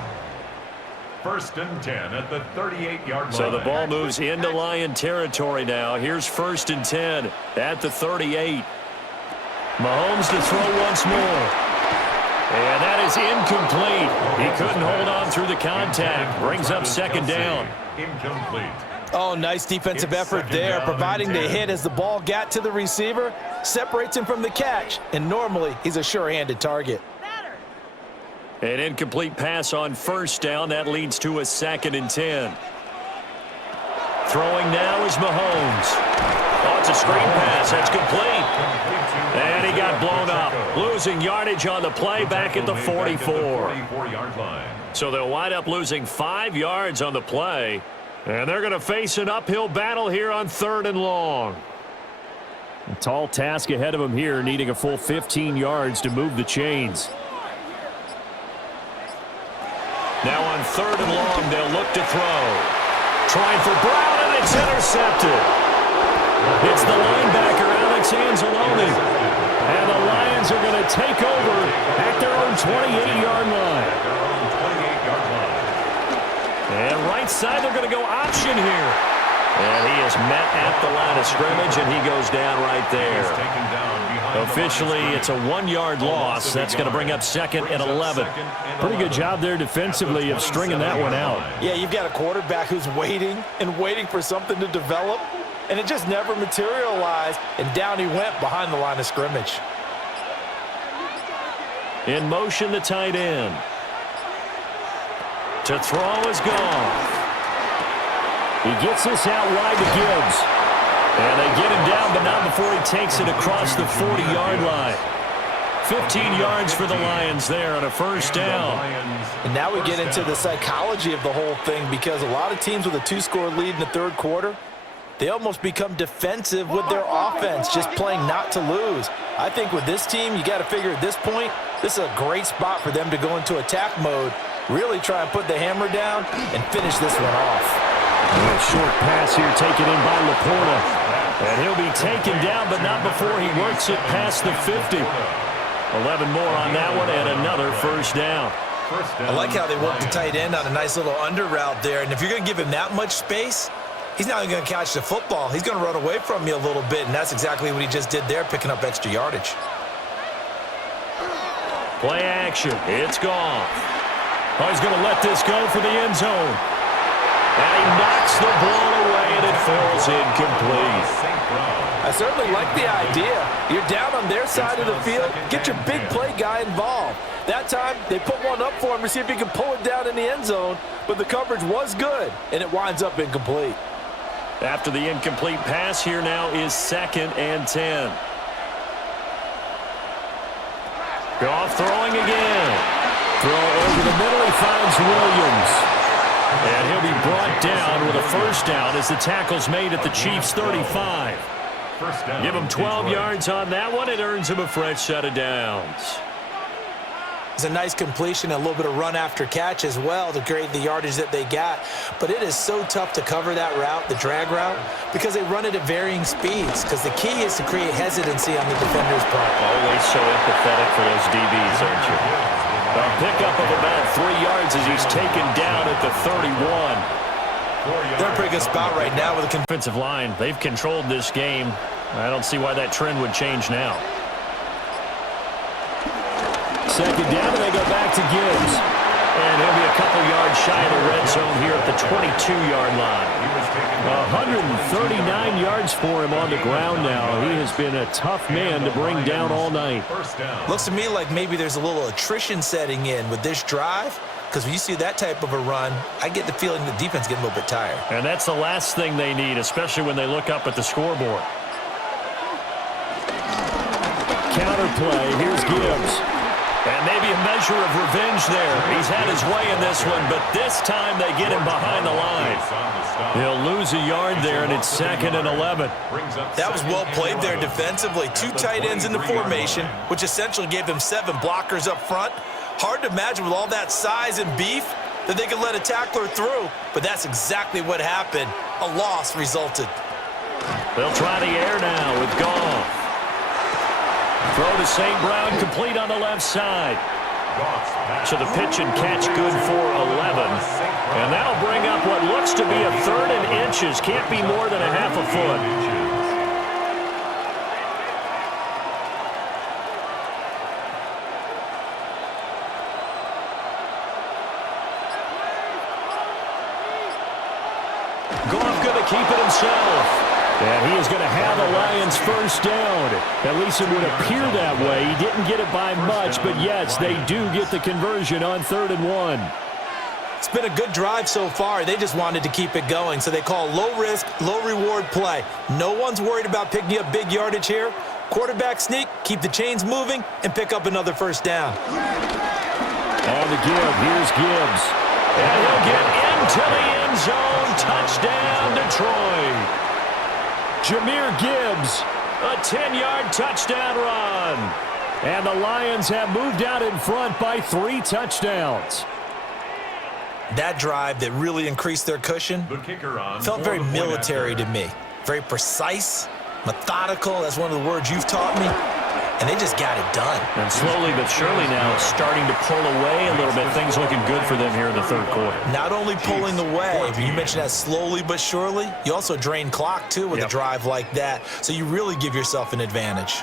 1st and 10 at the 38-yard line. So the ball moves into Lion territory now. Here's 1st and 10 at the 38. Mahomes to throw once more. And that is incomplete. He couldn't hold on through the contact. Brings up 2nd down. Incomplete. Oh, nice defensive effort there, providing the hit as the ball got to the receiver, separates him from the catch, and normally he's a sure-handed target. An incomplete pass on 1st down. That leads to a 2nd and 10. Throwing now is Mahomes. Oh, it's a screen pass. That's complete. And he got blown up, losing yardage on the play back at the 44. So they'll wind up losing 5 yards on the play, and they're going to face an uphill battle here on 3rd and long. A tall task ahead of them here, needing a full 15 yards to move the chains. Now on 3rd and long, they'll look to throw. Trying for Brown, and it's intercepted. It's the linebacker, Alex Anzalone. And the Lions are going to take over at their own 28-yard line. And right side, they're going to go option here. And he is met at the line of scrimmage, and he goes down right there. Officially, it's a 1-yard loss. That's going to bring up 2nd and 11. Pretty good job there defensively of stringing that one out. Yeah, you've got a quarterback who's waiting and waiting for something to develop, and it just never materialized, and down he went behind the line of scrimmage. In motion, the tight end. To throw is gone. He gets this out wide to Gibbs. And they get him down, but not before he takes it across the 40-yard line. 15 yards for the Lions there on a 1st down. And now we get into the psychology of the whole thing, because a lot of teams with a 2-score lead in the 3rd quarter, they almost become defensive with their offense, just playing not to lose. I think with this team, you got to figure at this point, this is a great spot for them to go into attack mode, really try and put the hammer down and finish this one off. A short pass here taken in by Laporta. And he'll be taken down, but not before he works it past the 50. 11 more on that one, and another 1st down. I like how they work the tight end on a nice little under route there. And if you're going to give him that much space, he's not going to catch the football. He's going to run away from you a little bit, and that's exactly what he just did there, picking up extra yardage. Play action. It's gone. Oh, he's going to let this go for the end zone. And he knocks the ball away, and it falls incomplete. I certainly like the idea. You're down on their side of the field. Get your big play guy involved. That time, they put one up for him to see if he can pull it down in the end zone, but the coverage was good, and it winds up incomplete. After the incomplete pass, here now is 2nd and 10. Goff throwing again. Throw over the middle, he finds Williams. And he'll be brought down with a 1st down as the tackle's made at the Chiefs' 35. Give him 12 yards on that one. It earns him a fresh set of downs. It's a nice completion, a little bit of run after catch as well to create the yardage that they got. But it is so tough to cover that route, the drag route, because they run it at varying speeds. Because the key is to create hesitancy on the defender's part. Always so empathetic for those DBs, aren't you? A pickup of about 3 yards as he's taken down at the 31. They're in a pretty good spot right now with the Offensive line. They've controlled this game. I don't see why that trend would change now. 2nd down, and they go back to Gibbs. And he'll be a couple yards shy of the red zone here at the 22-yard line. 139 yards for him on the ground now. He has been a tough man to bring down all night. Looks to me like maybe there's a little attrition setting in with this drive, because when you see that type of a run, I get the feeling the defense getting a little bit tired. And that's the last thing they need, especially when they look up at the scoreboard. Counter play. Here's Gibbs. And maybe a measure of revenge there. He's had his way in this one, but this time they get him behind the line. He'll lose a yard there, and it's 2nd and 11. That was well played there defensively. 2 tight ends in the formation, which essentially gave them 7 blockers up front. Hard to imagine with all that size and beef that they could let a tackler through, but that's exactly what happened. A loss resulted. They'll try the air now with Goff. Throw to St. Brown, complete on the left side. So the pitch and catch good for 11. And that'll bring up what looks to be a 3rd and inches. Can't be more than a half a foot. Goff going to keep it himself. And he is going to have a Lions 1st down. At least it would appear that way. He didn't get it by much, but yes, they do get the conversion on 3rd and 1. It's been a good drive so far. They just wanted to keep it going, so they call low-risk, low-reward play. No one's worried about picking up big yardage here. Quarterback sneak, keep the chains moving, and pick up another first down. On the give, here's Gibbs. And he'll get into the end zone. Touchdown, Detroit. Jahmyr Gibbs, a 10-yard touchdown run. And the Lions have moved out in front by 3 touchdowns. That drive that really increased their cushion felt very military to me. Very precise, methodical. That's one of the words you've taught me. And they just got it done. And slowly but surely now starting to pull away a little bit. Things looking good for them here in the third quarter. Not only pulling away, but you mentioned that slowly but surely. You also drain clock, too, with a drive like that. So you really give yourself an advantage.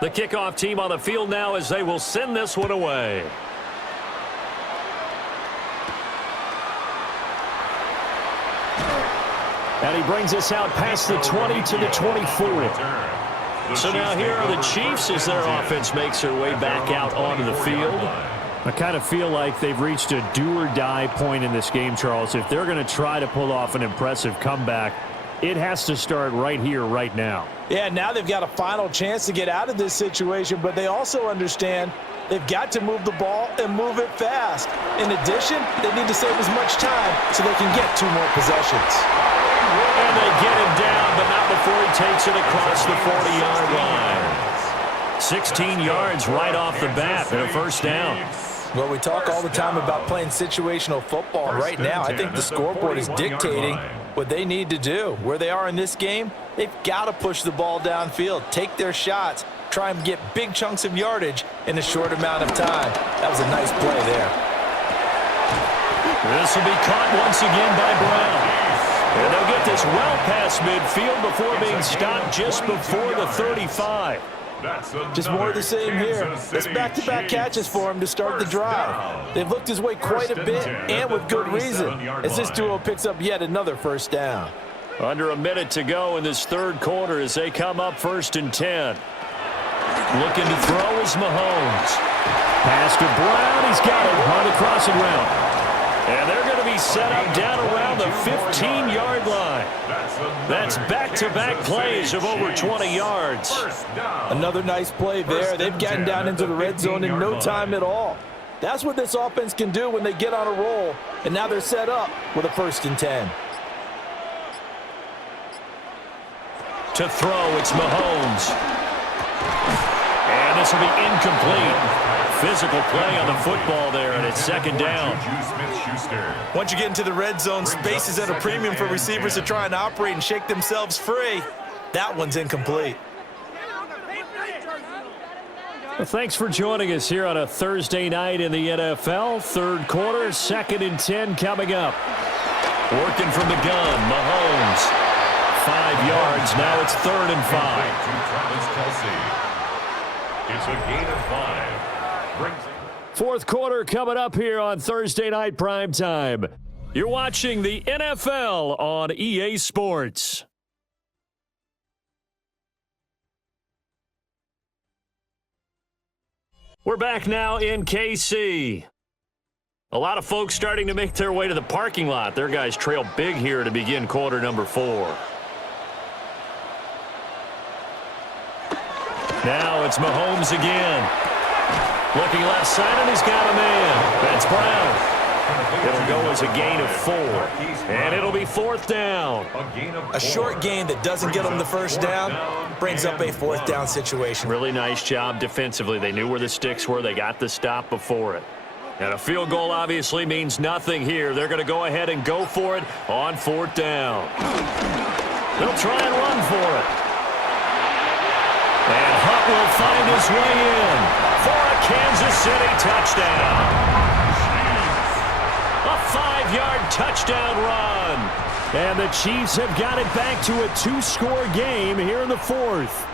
The kickoff team on the field now as they will send this one away. And he brings us out past the 20 to the 24. So now here are the Chiefs as their offense makes their way back out onto the field. I kind of feel like they've reached a do-or-die point in this game, Charles. If they're going to try to pull off an impressive comeback, it has to start right here, right now. Yeah, now they've got a final chance to get out of this situation, but they also understand they've got to move the ball and move it fast. In addition, they need to save as much time so they can get 2 more possessions. And they get him down, but not before he takes it across the 40-yard line. 16 yards right off the bat and a first down. Well, we talk all the time about playing situational football. Right now, I think the scoreboard is dictating what they need to do. Where they are in this game, they've got to push the ball downfield, take their shots, try and get big chunks of yardage in a short amount of time. That was a nice play there. This will be caught once again by Brown. And they'll get this well past midfield before being stopped just before the 35. Just more of the same here. It's back-to-back catches for him to start the drive. They've looked his way quite a bit, and with good reason, as this duo picks up yet another first down. Under a minute to go in this third quarter as they come up 1st and 10. Looking to throw is Mahomes. Pass to Brown. He's got it on the crossing route. And they're going to be set up down around the 15-yard line. That's back-to-back plays of over 20 yards. Another nice play there. They've gotten down into the red zone in no time at all. That's what this offense can do when they get on a roll. And now they're set up with a 1st and 10. To throw, it's Mahomes. And this will be incomplete. Physical play on the football there, and it's 2nd down. Once you get into the red zone, space is at a premium for receivers to try and operate and shake themselves free. That one's incomplete. Well, thanks for joining us here on a Thursday night in the NFL. Third quarter, 2nd and 10 coming up. Working from the gun, Mahomes. 5 yards, now it's 3rd and 5. It's a gain of 5. Fourth quarter coming up here on Thursday Night Primetime. You're watching the NFL on EA Sports. We're back now in KC. A lot of folks starting to make their way to the parking lot. Their guys trail big here to begin quarter number 4. Now it's Mahomes again. Looking left side, and he's got a man. That's Brown. It'll go as a gain of 4. And it'll be 4th down. A short gain that doesn't get them the first down brings up a 4th down situation. Really nice job defensively. They knew where the sticks were. They got the stop before it. And a field goal obviously means nothing here. They're going to go ahead and go for it on 4th down. They'll try and run for it. And Hunt will find his way in for a Kansas City touchdown. A 5-yard touchdown run. And the Chiefs have got it back to a 2-score game here in the 4th.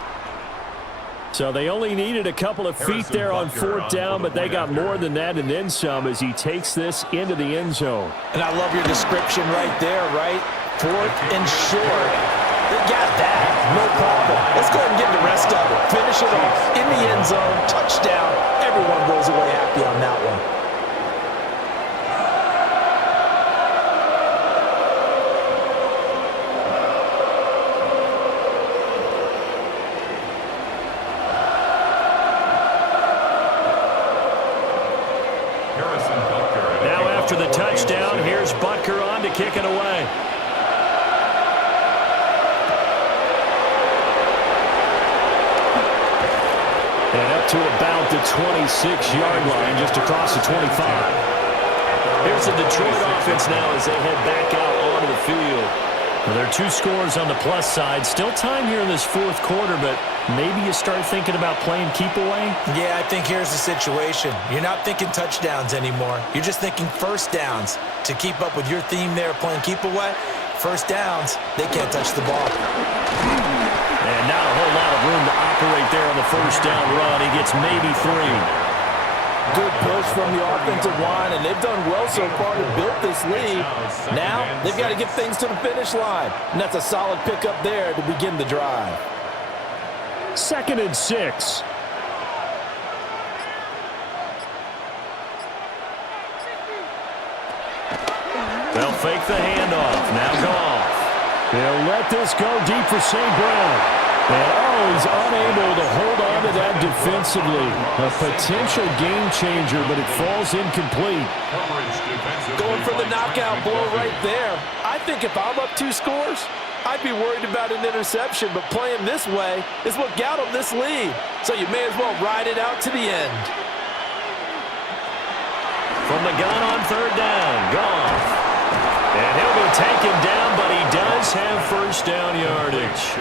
So they only needed a couple of feet there on 4th down, but they got more than that and then some as he takes this into the end zone. And I love your description right there, right? 4th and short. They got that. No problem. Let's go ahead and get the rest of it. Finish it off in the end zone. Touchdown. Everyone goes away happy on that one. Now after the touchdown, here's Butker on to kick it away. And up to about the 26-yard line, just across the 25. Here's the Detroit offense now as they head back out onto the field. Well, there are 2 scores on the plus side. Still time here in this fourth quarter, but maybe you start thinking about playing keep away? Yeah, I think here's the situation. You're not thinking touchdowns anymore. You're just thinking first downs. To keep up with your theme there, playing keep away, first downs, they can't touch the ball. And not a whole lot of room to operate there on the first down run. He gets maybe 3. Good push from the offensive line, and they've done well so far to build this lead. Now they've got to get things to the finish line, and that's a solid pickup there to begin the drive. 2nd and 6. They'll fake the handoff. Now Goff. They'll let this go deep for St. Brown. And, he's unable to hold on to that defensively. A potential game changer, but it falls incomplete. Going for the knockout blow right there. I think if I'm up 2 scores, I'd be worried about an interception, but playing this way is what got them this lead. So you may as well ride it out to the end. From the gun on 3rd down, Goff. And he'll be taken down, but he does have first down yardage.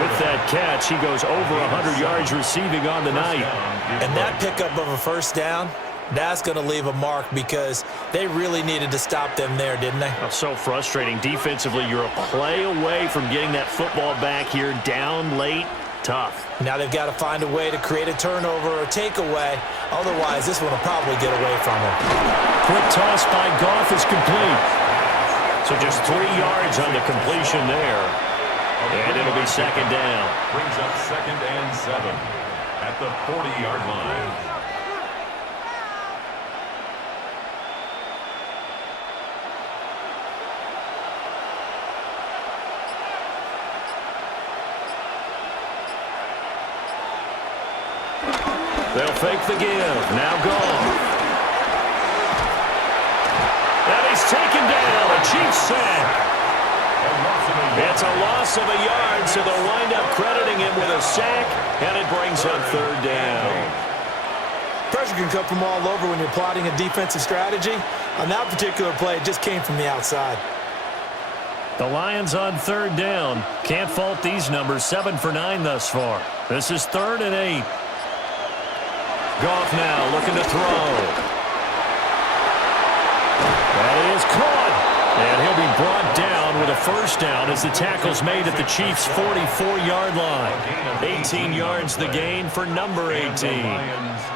With that catch, he goes over 100 yards receiving on the night. And that pickup of a first down, that's going to leave a mark because they really needed to stop them there, didn't they? Oh, so frustrating. Defensively, you're a play away from getting that football back here down late. Tough. Now they've got to find a way to create a turnover or takeaway. Otherwise, this one will probably get away from them. Quick toss by Goff is complete. So just 3 yards on the completion there. And it'll be 2nd down. Brings up 2nd and 7 at the 40-yard line. They'll fake the give. Now Goff. And he's taken down. A Chiefs sack. It's a loss of a yard, so they'll wind up crediting him with a sack, and it brings up 3rd down. Pressure can come from all over when you're plotting a defensive strategy. On that particular play, it just came from the outside. The Lions on 3rd down. Can't fault these numbers. 7 for 9 thus far. This is 3rd and 8. Goff now looking to throw. That is caught. And he'll be brought down with a first down as the tackle's made at the Chiefs' 44-yard line. 18 yards the gain for number 18.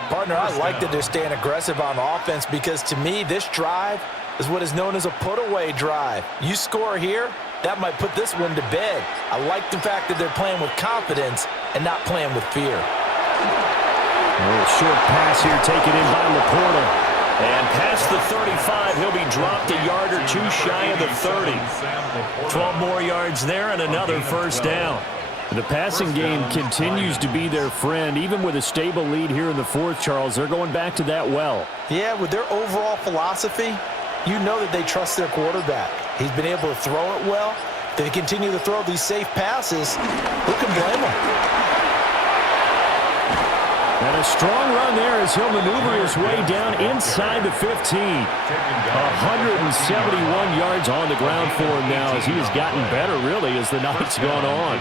Partner, I like that they're staying aggressive on offense because to me, this drive is what is known as a put-away drive. You score here, that might put this one to bed. I like the fact that they're playing with confidence and not playing with fear. A little short pass here taken in by Laporta. And past the 35, he'll be dropped a yard or 2 shy of the 30. 12 more yards there and another first down. The passing game continues to be their friend. Even with a stable lead here in the 4th, Charles, they're going back to that well. Yeah, with their overall philosophy, you know that they trust their quarterback. He's been able to throw it well. They continue to throw these safe passes. Who can blame them? And a strong run there as he'll maneuver his way down inside the 15. 171 yards on the ground for him now as he has gotten better, really, as the night's gone on.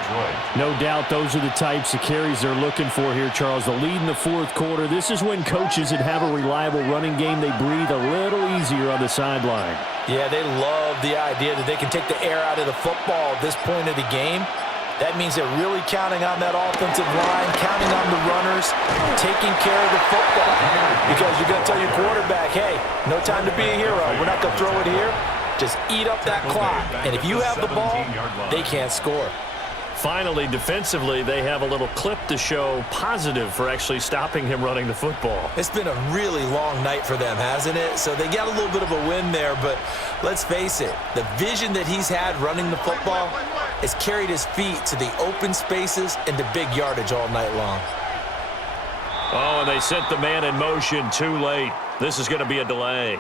No doubt those are the types of carries they're looking for here, Charles. The lead in the 4th quarter. This is when coaches that have a reliable running game, they breathe a little easier on the sideline. Yeah, they love the idea that they can take the air out of the football at this point of the game. That means they're really counting on that offensive line, counting on the runners, taking care of the football. Because you're going to tell your quarterback, hey, no time to be a hero. We're not going to throw it here. Just eat up that clock. And if you have the ball, they can't score. Finally, defensively, they have a little clip to show positive for actually stopping him running the football. It's been a really long night for them, hasn't it? So they got a little bit of a win there, but let's face it, the vision that he's had running the football has carried his feet to the open spaces and to big yardage all night long. Oh, and they sent the man in motion too late. This is going to be a delay.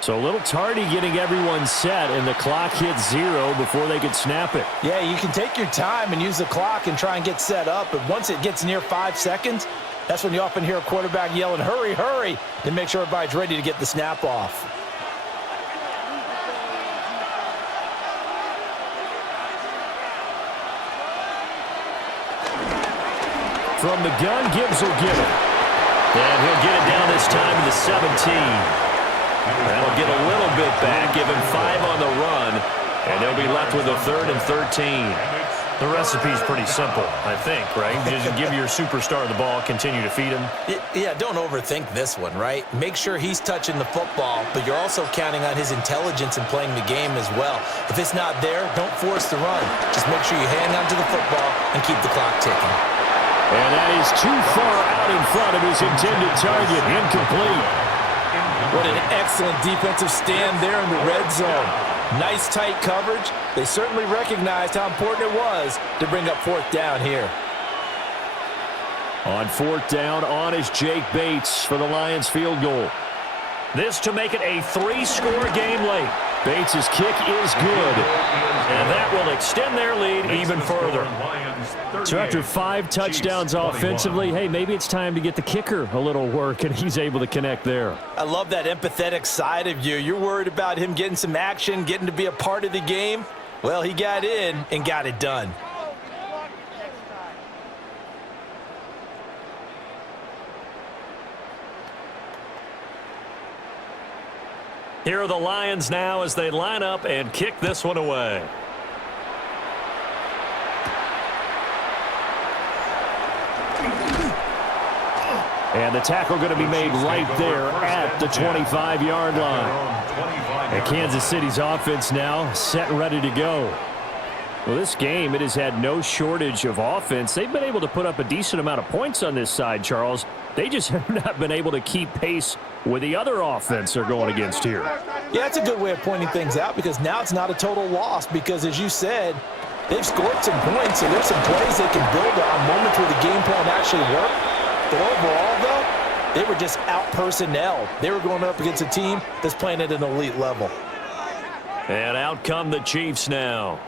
So a little tardy getting everyone set, and the clock hit 0 before they could snap it. Yeah, you can take your time and use the clock and try and get set up, but once it gets near 5 seconds, that's when you often hear a quarterback yelling, hurry, hurry, to make sure everybody's ready to get the snap off. From the gun, Gibbs will get it. And he'll get it down this time to the 17. That'll get a little bit back, give him 5 on the run, and they'll be left with a 3rd and 13. The recipe's pretty simple, I think, right? Just give your superstar the ball, continue to feed him. Yeah, don't overthink this one, right? Make sure he's touching the football, but you're also counting on his intelligence in playing the game as well. If it's not there, don't force the run. Just make sure you hang on to the football and keep the clock ticking. And that is too far out in front of his intended target. Incomplete. What an excellent defensive stand there in the red zone. Nice tight coverage. They certainly recognized how important it was to bring up 4th down here. On 4th down, on is Jake Bates for the Lions field goal. This to make it a 3-score game late. Bates' kick is good, and that will extend their lead even further. So after 5 touchdowns offensively, hey, maybe it's time to get the kicker a little work, and he's able to connect there. I love that empathetic side of you. You're worried about him getting some action, getting to be a part of the game. Well, he got in and got it done. Here are the Lions now as they line up and kick this one away. And the tackle going to be made right there at the 25-yard line. And Kansas City's offense now set and ready to go. Well, this game, it has had no shortage of offense. They've been able to put up a decent amount of points on this side, Charles. They just have not been able to keep pace with the other offense they're going against here. Yeah, that's a good way of pointing things out because now it's not a total loss because, as you said, they've scored some points, so there's some plays they can build on, moments where the game plan actually worked. But overall, though, they were just out-personnel. They were going up against a team that's playing at an elite level. And out come the Chiefs now.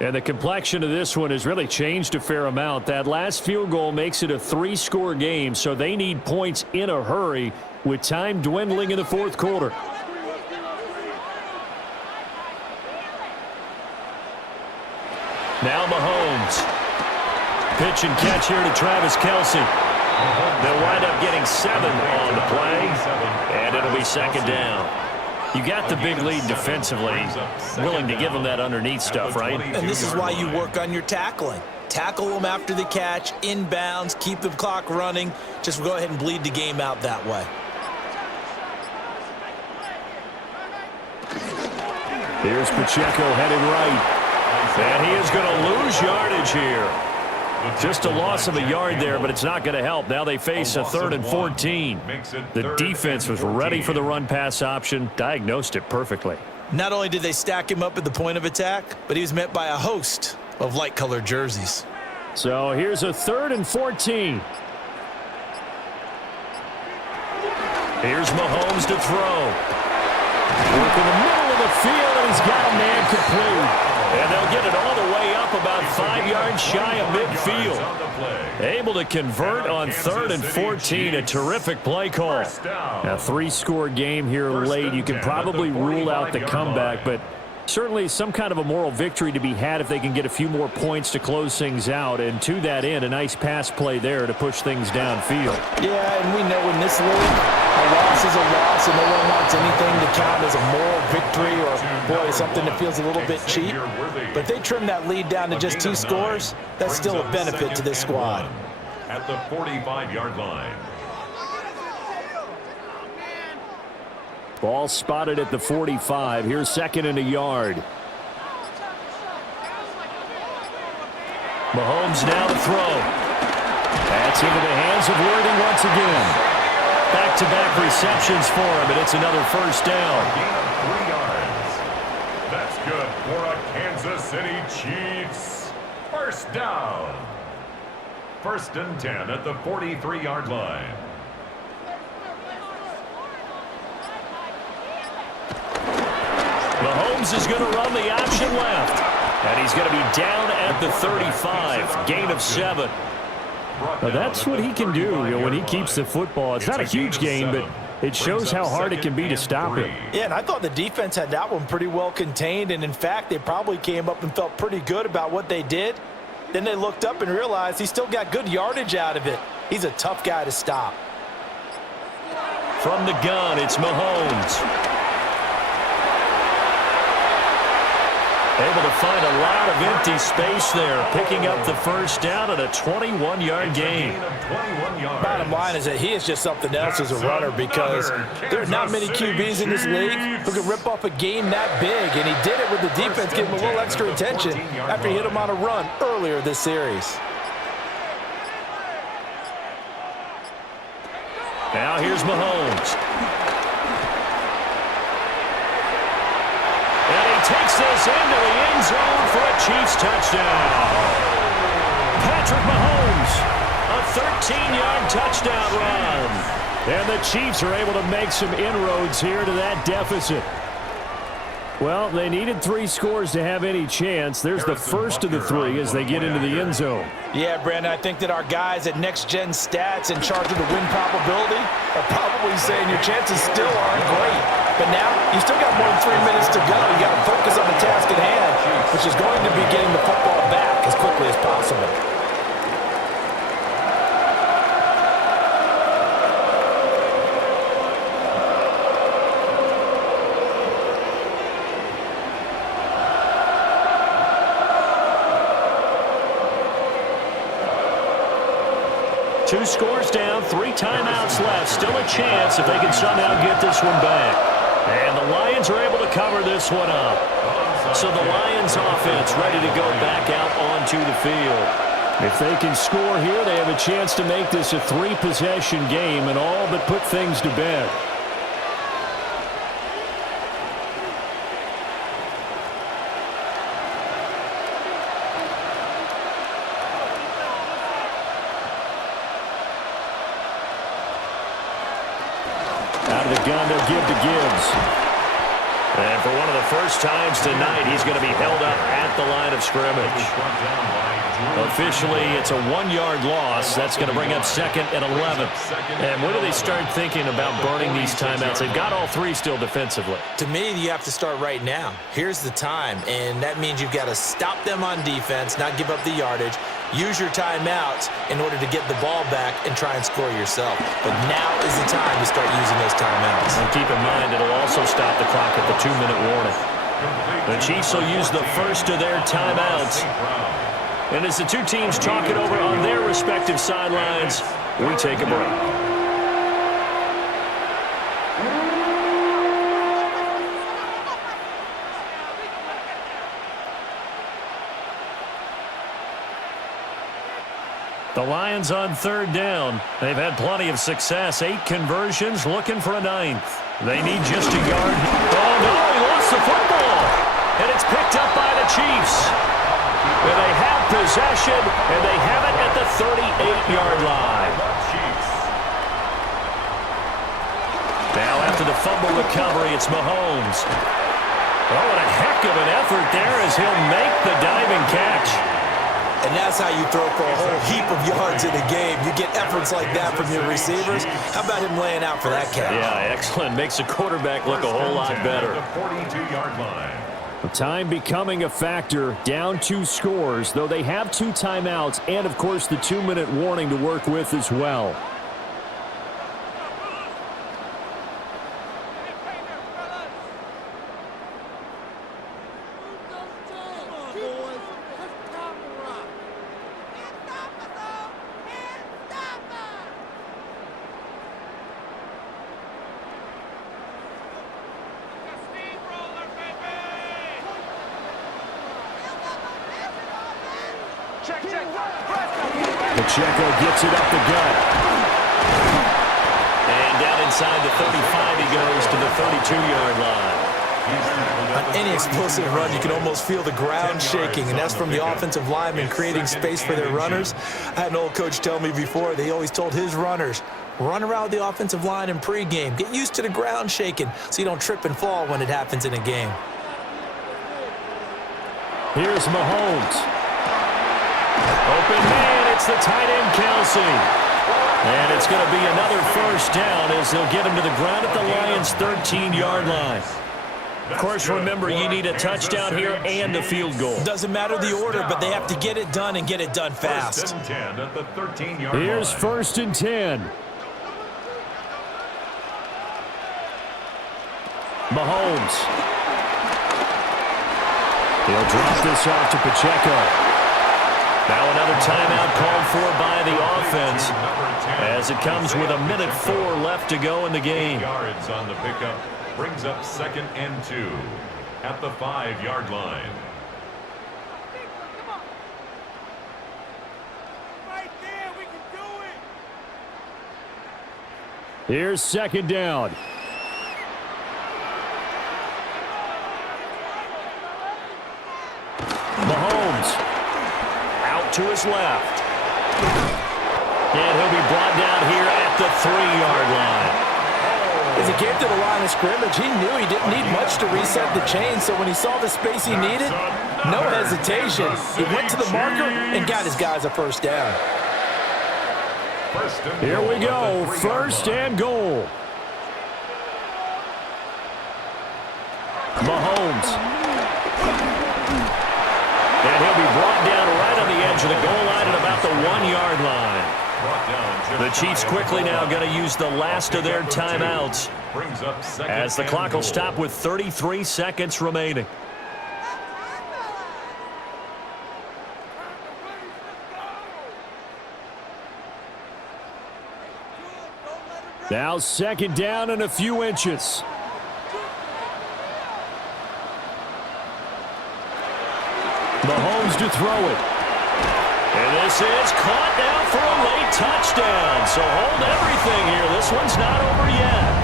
And the complexion of this one has really changed a fair amount. That last field goal makes it a 3-score game, so they need points in a hurry with time dwindling in the 4th quarter. Now Mahomes. Pitch and catch here to Travis Kelce. They'll wind up getting 7 on the play, and it'll be 2nd down. You got the big lead defensively, willing to give them that underneath stuff, right? And this is why you work on your tackling. Tackle them after the catch, inbounds, keep the clock running. Just go ahead and bleed the game out that way. Here's Pacheco headed right. And he is going to lose yardage here. Just a loss of a yard there, but it's not going to help. Now they face a 3rd and 14. The defense was ready for the run-pass option, diagnosed it perfectly. Not only did they stack him up at the point of attack, but he was met by a host of light-colored jerseys. So here's a 3rd and 14. Here's Mahomes to throw. Work in the middle of the field, and he's got a man complete. And they'll get it all the way up about 5 yards shy of midfield. Able to convert on 3rd and 14. A terrific play call. A 3-score game here late. You can probably rule out the comeback, but certainly some kind of a moral victory to be had if they can get a few more points to close things out. And to that end, a nice pass play there to push things downfield. Yeah, and we know in this league, a loss is a loss, and no one wants anything to count as a moral victory or, boy, something that feels a little bit cheap. But if they trim that lead down to just 2 scores, that's still a benefit to this squad. At the 45-yard line. Ball spotted at the 45. Here's second and a yard. Mahomes now to throw. That's into the hands of Worthy once again. Back-to-back receptions for him, and it's another first down. Gain of 3 yards. That's good for a Kansas City Chiefs. First down. First and 10 at the 43-yard line. Mahomes is going to run the option left. And he's going to be down at the 35. Gain of 7. Now that's what he can do, when he keeps the football. It's not a huge gain, but it shows how hard it can be to stop him. Yeah, and I thought the defense had that one pretty well contained. And, in fact, they probably came up and felt pretty good about what they did. Then they looked up and realized he still got good yardage out of it. He's a tough guy to stop. From the gun, it's Mahomes. Able to find a lot of empty space there, picking up the first down at a 21-yard gain. Bottom line is that he is just something else as a runner, because there's not many QBs in this league who can rip off a game that big, and he did it with the defense giving him a little extra attention after he hit him on a run earlier this series. Now here's Mahomes. Takes this into the end zone for a Chiefs touchdown. Patrick Mahomes, a 13-yard touchdown run. And the Chiefs are able to make some inroads here to that deficit. Well, they needed 3 scores to have any chance. There's the first of the 3 as they get into the end zone. Yeah, Brandon, I think that our guys at Next Gen Stats in charge of the win probability are probably saying your chances still aren't great. But now, you still got more than 3 minutes to go. You got to focus on the task at hand, which is going to be getting the football back as quickly as possible. Two scores down, 3 timeouts left. Still a chance if they can somehow get this one back. And the Lions are able to cover this one up. So the Lions offense ready to go back out onto the field. If they can score here, they have a chance to make this a 3-possession game and all but put things to bed. Out of the gun, they'll give to Gibbs. And for one of the first times tonight, he's going to be held up at the line of scrimmage. Officially, it's a 1-yard loss. That's going to bring up 2nd and 11. And when do they start thinking about burning these timeouts? They've got all 3 still defensively. To me, you have to start right now. Here's the time, and that means you've got to stop them on defense, not give up the yardage, use your timeouts in order to get the ball back and try and score yourself. But now is the time to start using those timeouts. And keep in mind, it'll also stop the clock at the 2-minute warning. The Chiefs will use the first of their timeouts. And as the two teams talk it over on their respective sidelines, we take a break. The Lions on 3rd down. They've had plenty of success. 8 conversions, looking for a 9th. They need just a yard. Oh, no, he lost the football. And it's picked up by the Chiefs. And they have possession, and they have it at the 38-yard line. Now after the fumble recovery, it's Mahomes. Oh, what a heck of an effort there as he'll make the diving catch. And that's how you throw for a whole heap of yards in a game. You get efforts like that from your receivers. How about him laying out for that catch? Yeah, excellent. Makes the quarterback look a whole lot better. The 42-yard line. The time becoming a factor, down 2 scores, though they have 2 timeouts and, of course, the 2-minute warning to work with as well. Pacheco gets it up the gut. And down inside the 35 he goes to the 32-yard line. On any explosive run, you can almost feel the ground shaking, and that's from the offensive linemen creating space for their runners. I had an old coach tell me before, they always told his runners, run around the offensive line in pregame. Get used to the ground shaking so you don't trip and fall when it happens in a game. Here's Mahomes. Open man, it's the tight end, Kelsey. And it's going to be another first down as they'll get him to the ground at the Lions' 13-yard line. Of course, remember, you need a touchdown here and a field goal. Doesn't matter the order, but they have to get it done and get it done fast. First and 10 at the 13-yard line. Here's first and 10. Mahomes. He'll drop this off to Pacheco. Now another timeout called for by the offense as it comes with 1:04 left to go in the game. Yards on the pickup brings up 2nd and 2 at the 5-yard line. Right there, we can do it. Here's 2nd down. Mahomes out to his left. And he'll be brought down here at the 3-yard line. As he came to the line of scrimmage, he knew he didn't need much to reset the chain, so when he saw the space he needed, no hesitation. He went to the marker and got his guys a first down. Here we go, first and goal. Mahomes. And he'll be brought down right on the edge of the goal line at about the 1-yard line. The Chiefs quickly now going to use the last of their timeouts as the clock will stop with 33 seconds remaining. Now 2nd down and a few inches. Mahomes to throw it. And this is caught now for a late touchdown. So hold everything here. This one's not over yet.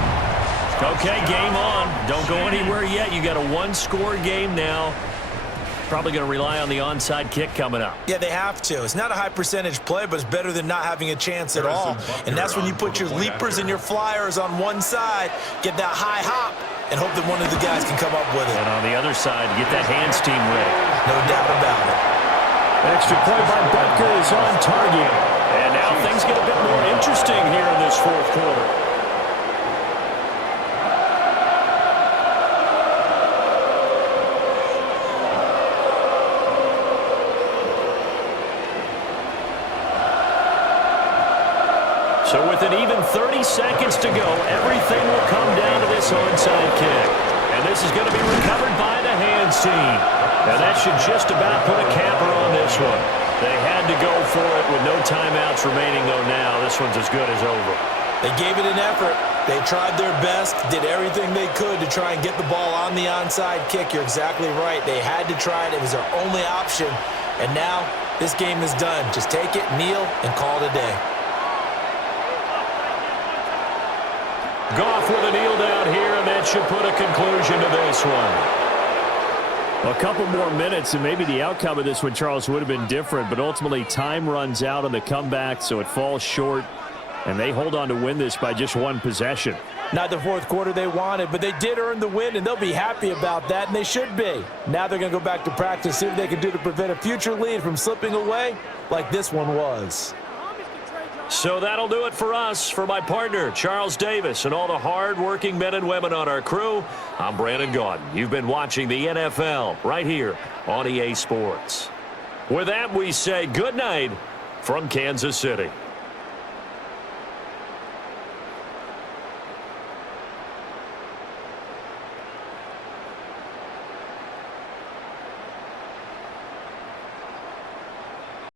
Okay, game on. Don't go anywhere yet. You got a 1-score game now. Probably going to rely on the onside kick coming up. Yeah, they have to. It's not a high percentage play, but it's better than not having a chance at all. And that's when you put your leapers and your flyers on one side, get that high hop, and hope that one of the guys can come up with it. And on the other side, get that hands team ready. No doubt about it. Extra point by Butker is on target. And now things get a bit more interesting here in this 4th quarter. So with an even 30 seconds to go, everything will come down to this onside kick. And this is going to be recovered by the hands team. Now that should just about put a capper on this one. They had to go for it with no timeouts remaining, though now this one's as good as over. They gave it an effort. They tried their best, did everything they could to try and get the ball on the onside kick. You're exactly right. They had to try it. It was their only option. And now this game is done. Just take it, kneel, and call it a day. Goff with a kneel down here, and that should put a conclusion to this one. A couple more minutes, and maybe the outcome of this one, Charles, would have been different, but ultimately time runs out on the comeback, so it falls short, and they hold on to win this by just 1 possession. Not the 4th quarter they wanted, but they did earn the win, and they'll be happy about that, and they should be. Now they're going to go back to practice, see what they can do to prevent a future lead from slipping away like this one was. So that'll do it for us. For my partner, Charles Davis, and all the hard-working men and women on our crew, I'm Brandon Gaudin. You've been watching the NFL right here on EA Sports. With that, we say good night from Kansas City.